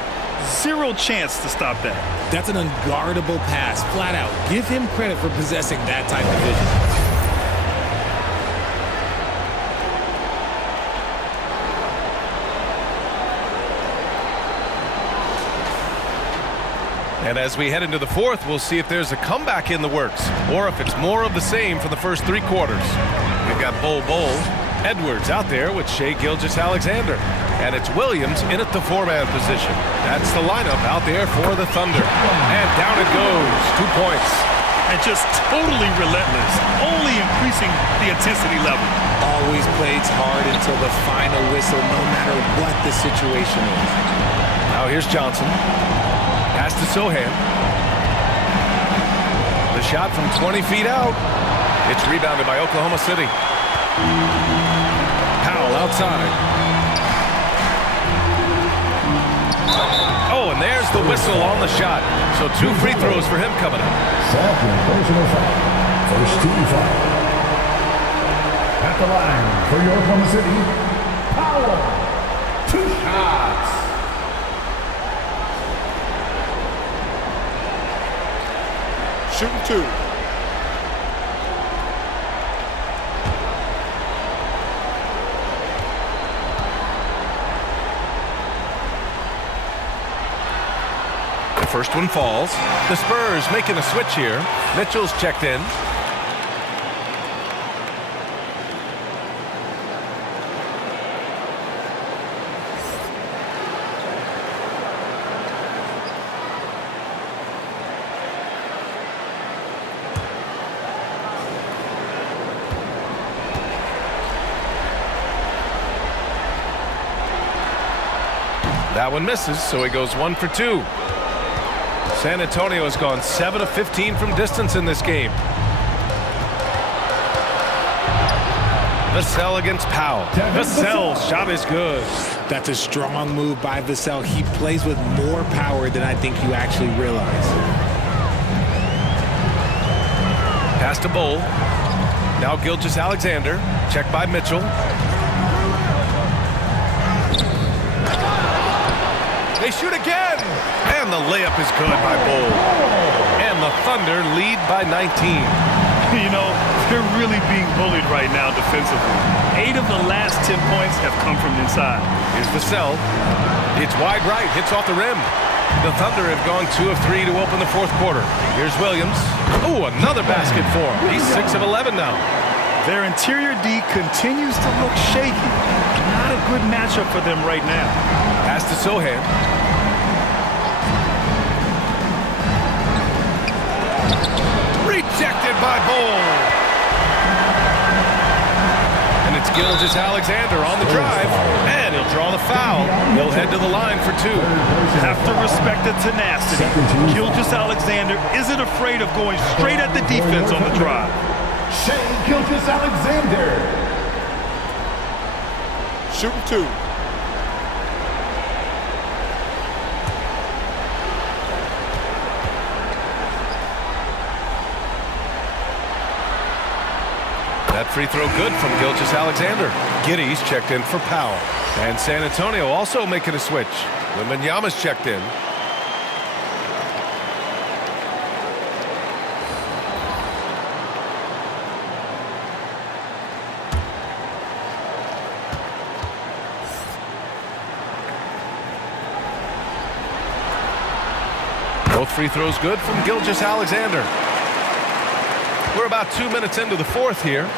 0 chance to stop that. That's an unguardable pass, flat out. Give him credit for possessing that type of vision. And as we head into the 4th, we'll see if there's a comeback in the works or if it's more of the same for the first 3 quarters. We've got Bull, Edwards out there with Shai Gilgeous-Alexander. And it's Williams in at the 4-man position. That's the lineup out there for the Thunder. And down it goes. 2 points. And just totally relentless, only increasing the intensity level. Always plays hard until the final whistle, no matter what the situation is. Now here's Johnson. Pass to Sohan. The shot from 20 feet out. It's rebounded by Oklahoma City. Powell outside. Oh, and there's the whistle on the shot. So 2 free throws for him coming up. Second personal foul. First team foul. At the line for your Oklahoma City, Powell. 2 shots. Shooting 2. The first one falls. The Spurs making a switch here. Mitchell's checked in. That one misses, so he goes 1 for 2. San Antonio has gone 7 of 15 from distance in this game. Vassell against Powell. Vassell's shot is good. That's a strong move by Vassell. He plays with more power than I think you actually realize. Pass to Bull. Now Gilgeous-Alexander. Checked by Mitchell. They shoot again. And the layup is good by Bull. And the Thunder lead by 19. You know, they're really being bullied right now defensively. 8 of the last 10 points have come from inside. Here's Vassell. It's wide right, hits off the rim. The Thunder have gone 2 of 3 to open the 4th quarter. Here's Williams. Oh, another basket for him. He's 6 of 11 now. Their interior D continues to look shaky. Not a good matchup for them right now. Pass to Sohan. Rejected by Bull. And it's Gilgeous-Alexander on the drive. And he'll draw the foul. He'll head to the line for 2. Have to respect the tenacity. Gilgeous-Alexander isn't afraid of going straight at the defense on the drive. Shai Gilgeous-Alexander. Shooting 2. free throw good from Gilgeous-Alexander. Giddy's checked in for Powell. And San Antonio also making a switch. Wembanyama's checked in. Both free throws good from Gilgeous-Alexander. We're about 2 minutes into the fourth here.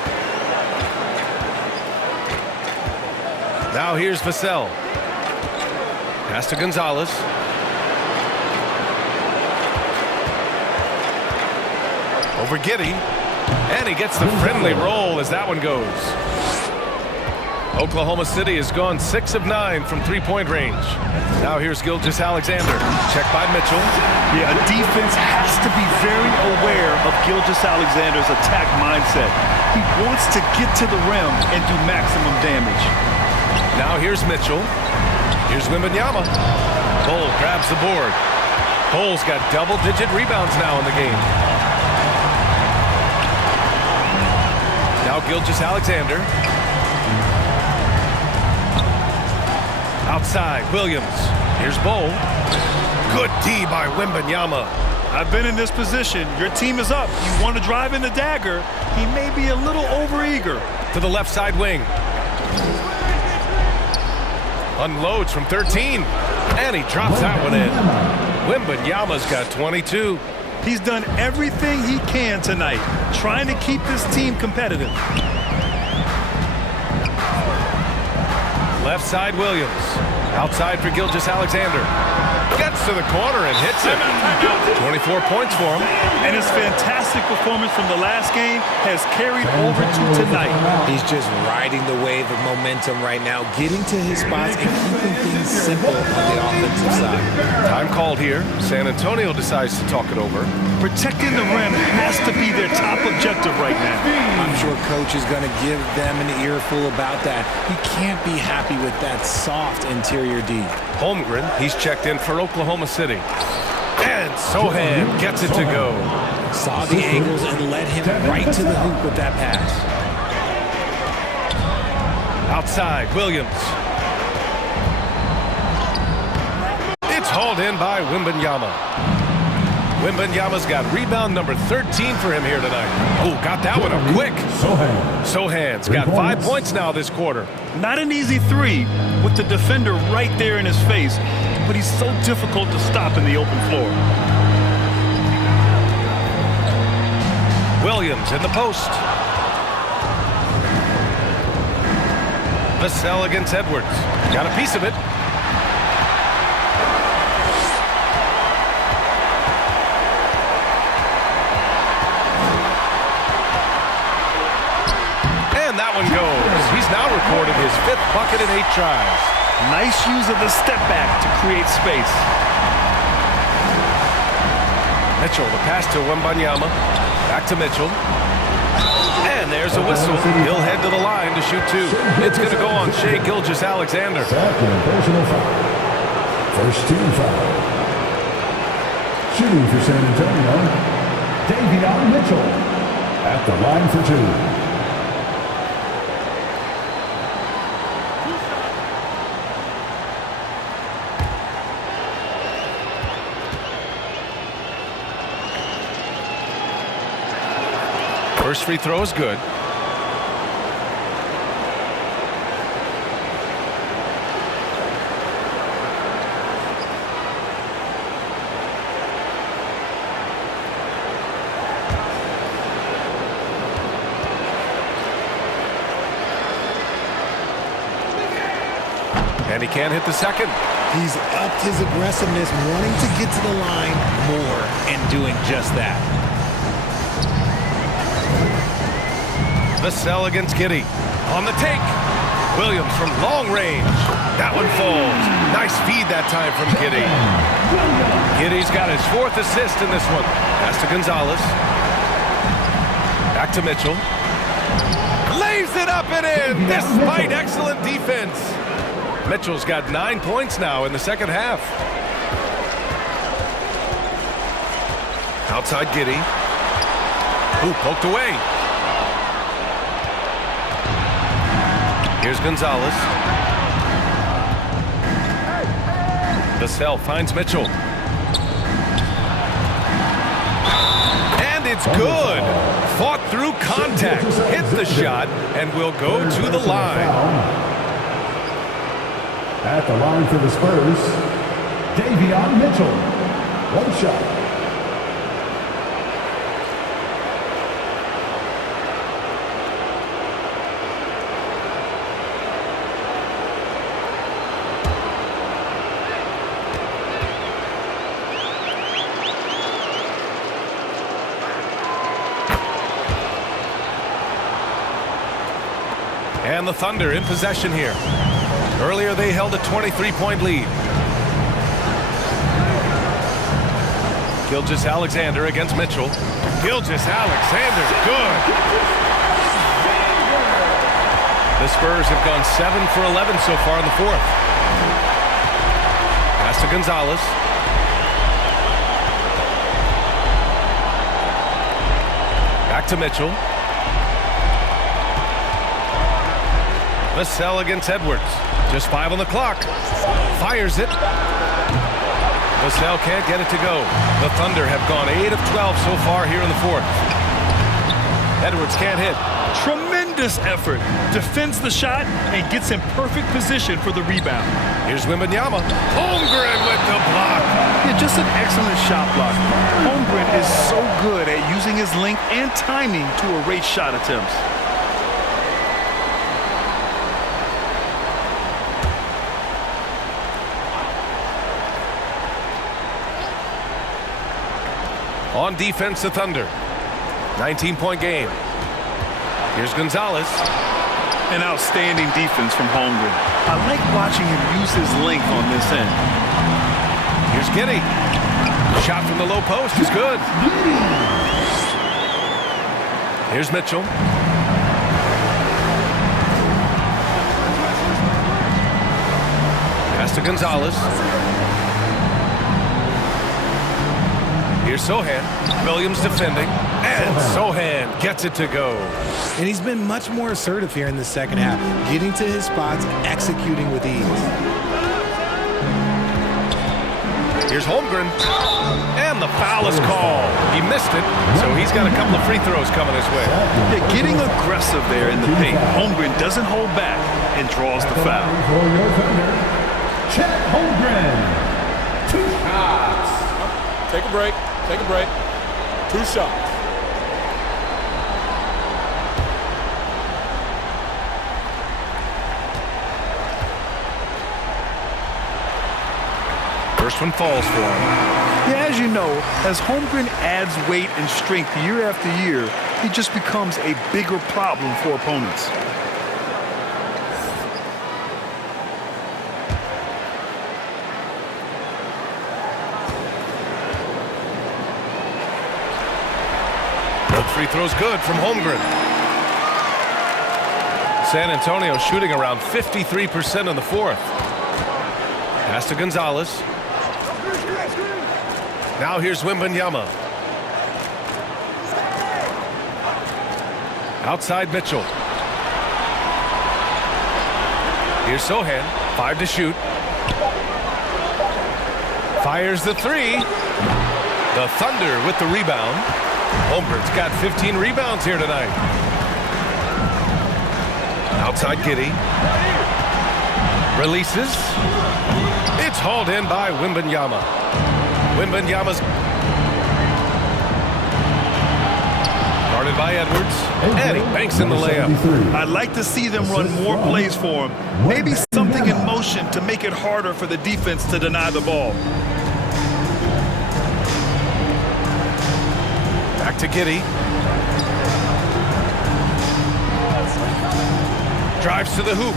Now here's Vassell. Pass to Gonzalez. Over Giddey. And he gets the friendly roll as that one goes. Oklahoma City has gone 6 of 9 from three-point range. Now here's Gilgeous-Alexander. Check by Mitchell. Yeah, a defense has to be very aware of Gilgeous-Alexander's attack mindset. He wants to get to the rim and do maximum damage. Now here's Mitchell. Here's Wembanyama. Cole grabs the board. Cole's got double-digit rebounds now in the game. Now Gilgeous-Alexander. Outside, Williams. Here's Bowl. Good D by Wembanyama. I've been in this position. Your team is up. You want to drive in the dagger. He may be a little overeager. To the left side wing. Unloads from 13. And he drops that one in. Wembanyama's got 22. He's done everything he can tonight, trying to keep this team competitive. Left side, Williams. Outside for Gilgeous-Alexander. Gets to the corner and hits it. 24 points for him. And his fantastic performance from the last game has carried over to tonight. He's just riding the wave of momentum right now, getting to his spots and keeping things simple on the offensive side. Time called here. San Antonio decides to talk it over. Protecting the rim has to be their top objective right now. I'm sure coach is going to give them an earful about that. He can't be happy with that soft interior D. Holmgren, he's checked in for Oklahoma City. And Sohan gets it to go. Saw the angles and led him right to the hoop with that pass. Outside, Williams. It's hauled in by Wembanyama. Wembanyama's got rebound number 13 for him here tonight. Oh, got that one up quick. Sohan's got 5 points now this quarter. Not an easy three with the defender right there in his face, but he's so difficult to stop in the open floor. Williams in the post. Vassell against Edwards. Got a piece of it. Goes. He's now recorded his 5th bucket in 8 tries. Nice use of the step back to create space. Mitchell, the pass to Wembanyama. Back to Mitchell. And there's a whistle. He'll head to the line to shoot 2. It's going to go on Shai Gilgeous-Alexander. Second personal foul. First team foul. Shooting for San Antonio, Davion Mitchell. At the line for 2. First free throw is good. And he can't hit the second. He's upped his aggressiveness, wanting to get to the line more and doing just that. Vassell against Giddey. On the take. Williams from long range. That one falls. Nice feed that time from Giddey. Giddey's got his 4th assist in this one. Pass to Gonzalez. Back to Mitchell. Lays it up and in despite excellent defense. Mitchell's got 9 points now in the second half. Outside Giddey. Ooh, poked away. Here's Gonzalez. Vassell finds Mitchell. And it's good. Fought through contact, hit the shot, and will go to the line. At the line for the Spurs, Davion Mitchell. One shot. And the Thunder in possession here. Earlier they held a 23-point lead. Gilgeous-Alexander against Mitchell. Gilgeous-Alexander, good. The Spurs have gone 7 for 11 so far in the fourth. Pass to Gonzalez. Back to Mitchell. Vassell against Edwards. Just 5 on the clock. Fires it. Vassell can't get it to go. The Thunder have gone 8 of 12 so far here in the fourth. Edwards can't hit. Tremendous effort. Defends the shot and gets in perfect position for the rebound. Here's Wembanyama. Holmgren with the block. Yeah, just an excellent shot block. Holmgren is so good at using his length and timing to erase shot attempts. On defense, the Thunder. 19-point game. Here's Gonzalez. An outstanding defense from Holmgren. I like watching him use his length on this end. Here's Giddey. Shot from the low post is good. Here's Mitchell. Pass to Gonzalez. Here's Sohan. Williams defending. And Sohan gets it to go. And he's been much more assertive here in the second half, getting to his spots, executing with ease. Here's Holmgren. And the foul is called. He missed it, so he's got a couple of free throws coming his way. Yeah, getting aggressive there in the paint. Holmgren doesn't hold back and draws the foul. For your Thunder, Chet Holmgren. 2 shots. Take a break. Take a break. 2 shots. First one falls for him. Yeah, as you know, as Holmgren adds weight and strength year after year, he just becomes a bigger problem for opponents. Free throw's good from Holmgren. San Antonio shooting around 53% in the fourth. Pass to Gonzalez. Now here's Wembanyama. Outside Mitchell. Here's Sohan. 5 to shoot. Fires the 3. The Thunder with the rebound. Holmgren's got 15 rebounds here tonight. Outside Giddey. Releases. It's hauled in by Wembanyama. Wembanyama's guarded by Edwards. And he banks in the layup. I'd like to see them run more plays for him. Maybe something in motion to make it harder for the defense to deny the ball. Back to Giddey. Drives to the hoop.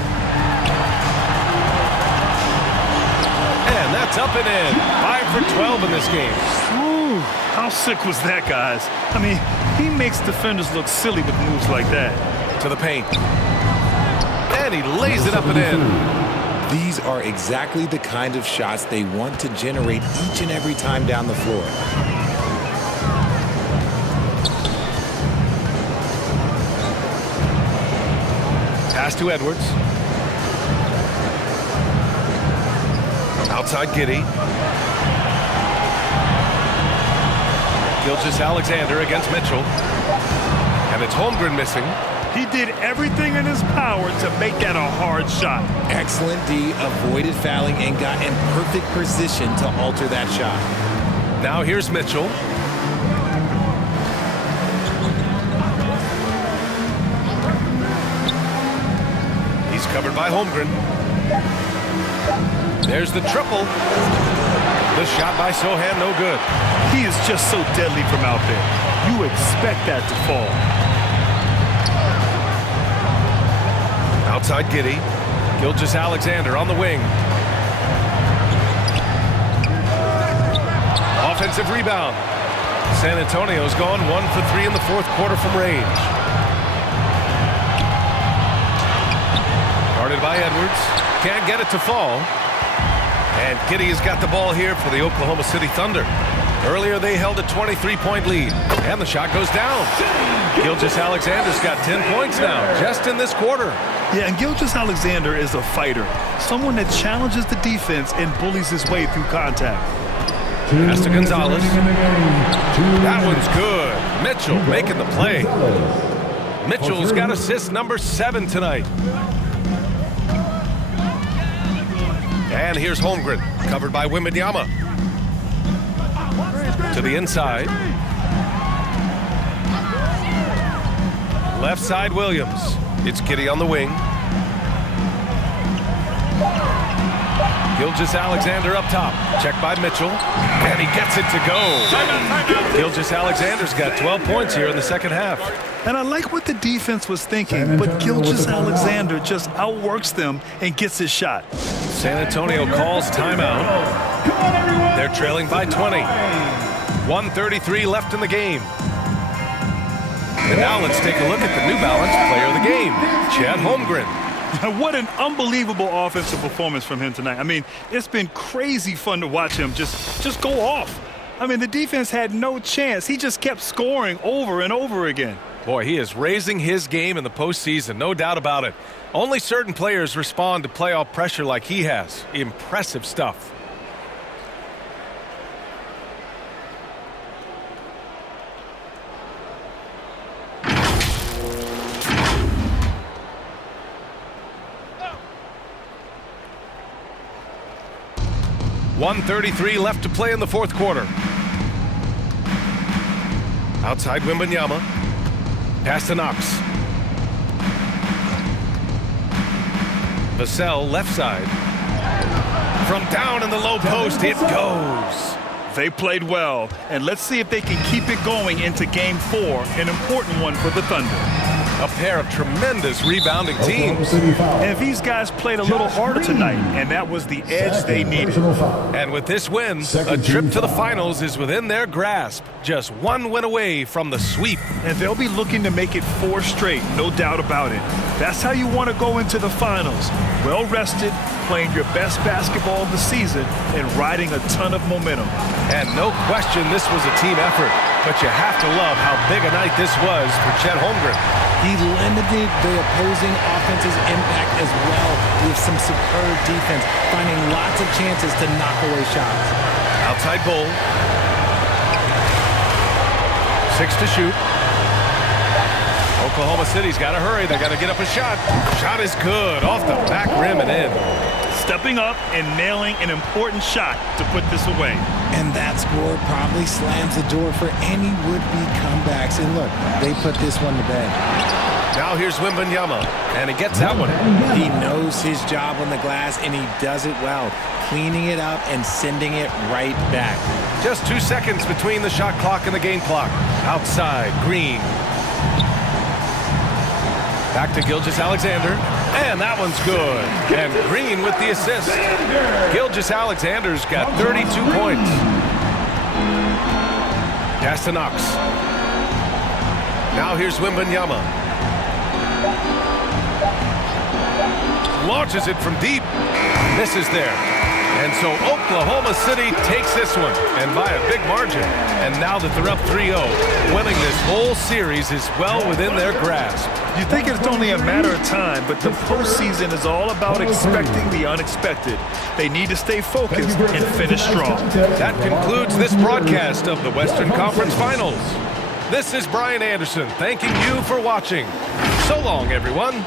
And that's up and in. 5 for 12 in this game. Ooh, how sick was that, guys? I mean, he makes defenders look silly with moves like that. To the paint. And he lays it up and in. These are exactly the kind of shots they want to generate each and every time down the floor. Pass to Edwards. Outside Giddey. Gilgeous-Alexander against Mitchell. And it's Holmgren missing. He did everything in his power to make that a hard shot. Excellent D, avoided fouling and got in perfect position to alter that shot. Now here's Mitchell. He's covered by Holmgren. There's the triple. The shot by Sohan, no good. He is just so deadly from out there. You expect that to fall. Outside Giddey. Gilgeous-Alexander on the wing. Offensive rebound. San Antonio's gone 1 for 3 in the fourth quarter from range. Guarded by Edwards. Can't get it to fall. And Giddey has got the ball here for the Oklahoma City Thunder. Earlier they held a 23-point lead. And the shot goes down. Gilgeous-Alexander's got 10 points now, just in this quarter. Yeah, and Gilgeous-Alexander is a fighter. Someone that challenges the defense and bullies his way through contact. Pass to Gonzalez. That one's good. Mitchell making the play. Mitchell's got assist number 7 tonight. And here's Holmgren, covered by Wembanyama. To the inside. Left side, Williams. It's Giddey on the wing. Gilgeous-Alexander up top. Checked by Mitchell. And he gets it to go. Gilgeous-Alexander's got 12 points here in the second half. And I like what the defense was thinking, but Gilgeous-Alexander just outworks them and gets his shot. San Antonio calls timeout. They're trailing by 20. 1:33 left in the game. And now let's take a look at the New Balance player of the game, Chet Holmgren. What an unbelievable offensive performance from him tonight. I mean, it's been crazy fun to watch him just go off. I mean, the defense had no chance. He just kept scoring over and over again. Boy, he is raising his game in the postseason, no doubt about it. Only certain players respond to playoff pressure like he has. Impressive stuff. .133 left to play in the fourth quarter. Outside Wembanyama. Pass to Knox. Vassell left side. From down in the low post, it goes. They played well, and let's see if they can keep it going into Game 4, an important one for the Thunder. A pair of tremendous rebounding teams. And these guys played a little harder tonight, and that was the edge they needed. And with this win, a trip to the finals is within their grasp. Just one win away from the sweep. And they'll be looking to make it 4 straight, no doubt about it. That's how you want to go into the finals. Well-rested, playing your best basketball of the season, and riding a ton of momentum. And no question this was a team effort. But you have to love how big a night this was for Chet Holmgren. He limited the opposing offense's impact as well with some superb defense, finding lots of chances to knock away shots. Outside Bull. 6 to shoot. Oklahoma City's got to hurry. They got to get up a shot. Shot is good. Off the back rim and in. Stepping up and nailing an important shot to put this away. And that score probably slams the door for any would-be comebacks. And look, they put this one to bed. Now here's Wembanyama, and he gets that one. He knows his job on the glass, and he does it well, cleaning it up and sending it right back. Just 2 seconds between the shot clock and the game clock. Outside, Green. Back to Gilgeous-Alexander, and that one's good. And Green with the assist. Gilgeous-Alexander's got 32 points. Pass to Knox. Now here's Wembanyama. Launches it from deep. Misses there. And so Oklahoma City takes this one, and by a big margin. And now that they're up 3-0, winning this whole series is well within their grasp. You think it's only a matter of time, but the postseason is all about expecting the unexpected. They need to stay focused and finish strong. That concludes this broadcast of the Western Conference Finals. This is Brian Anderson thanking you for watching. So long, everyone.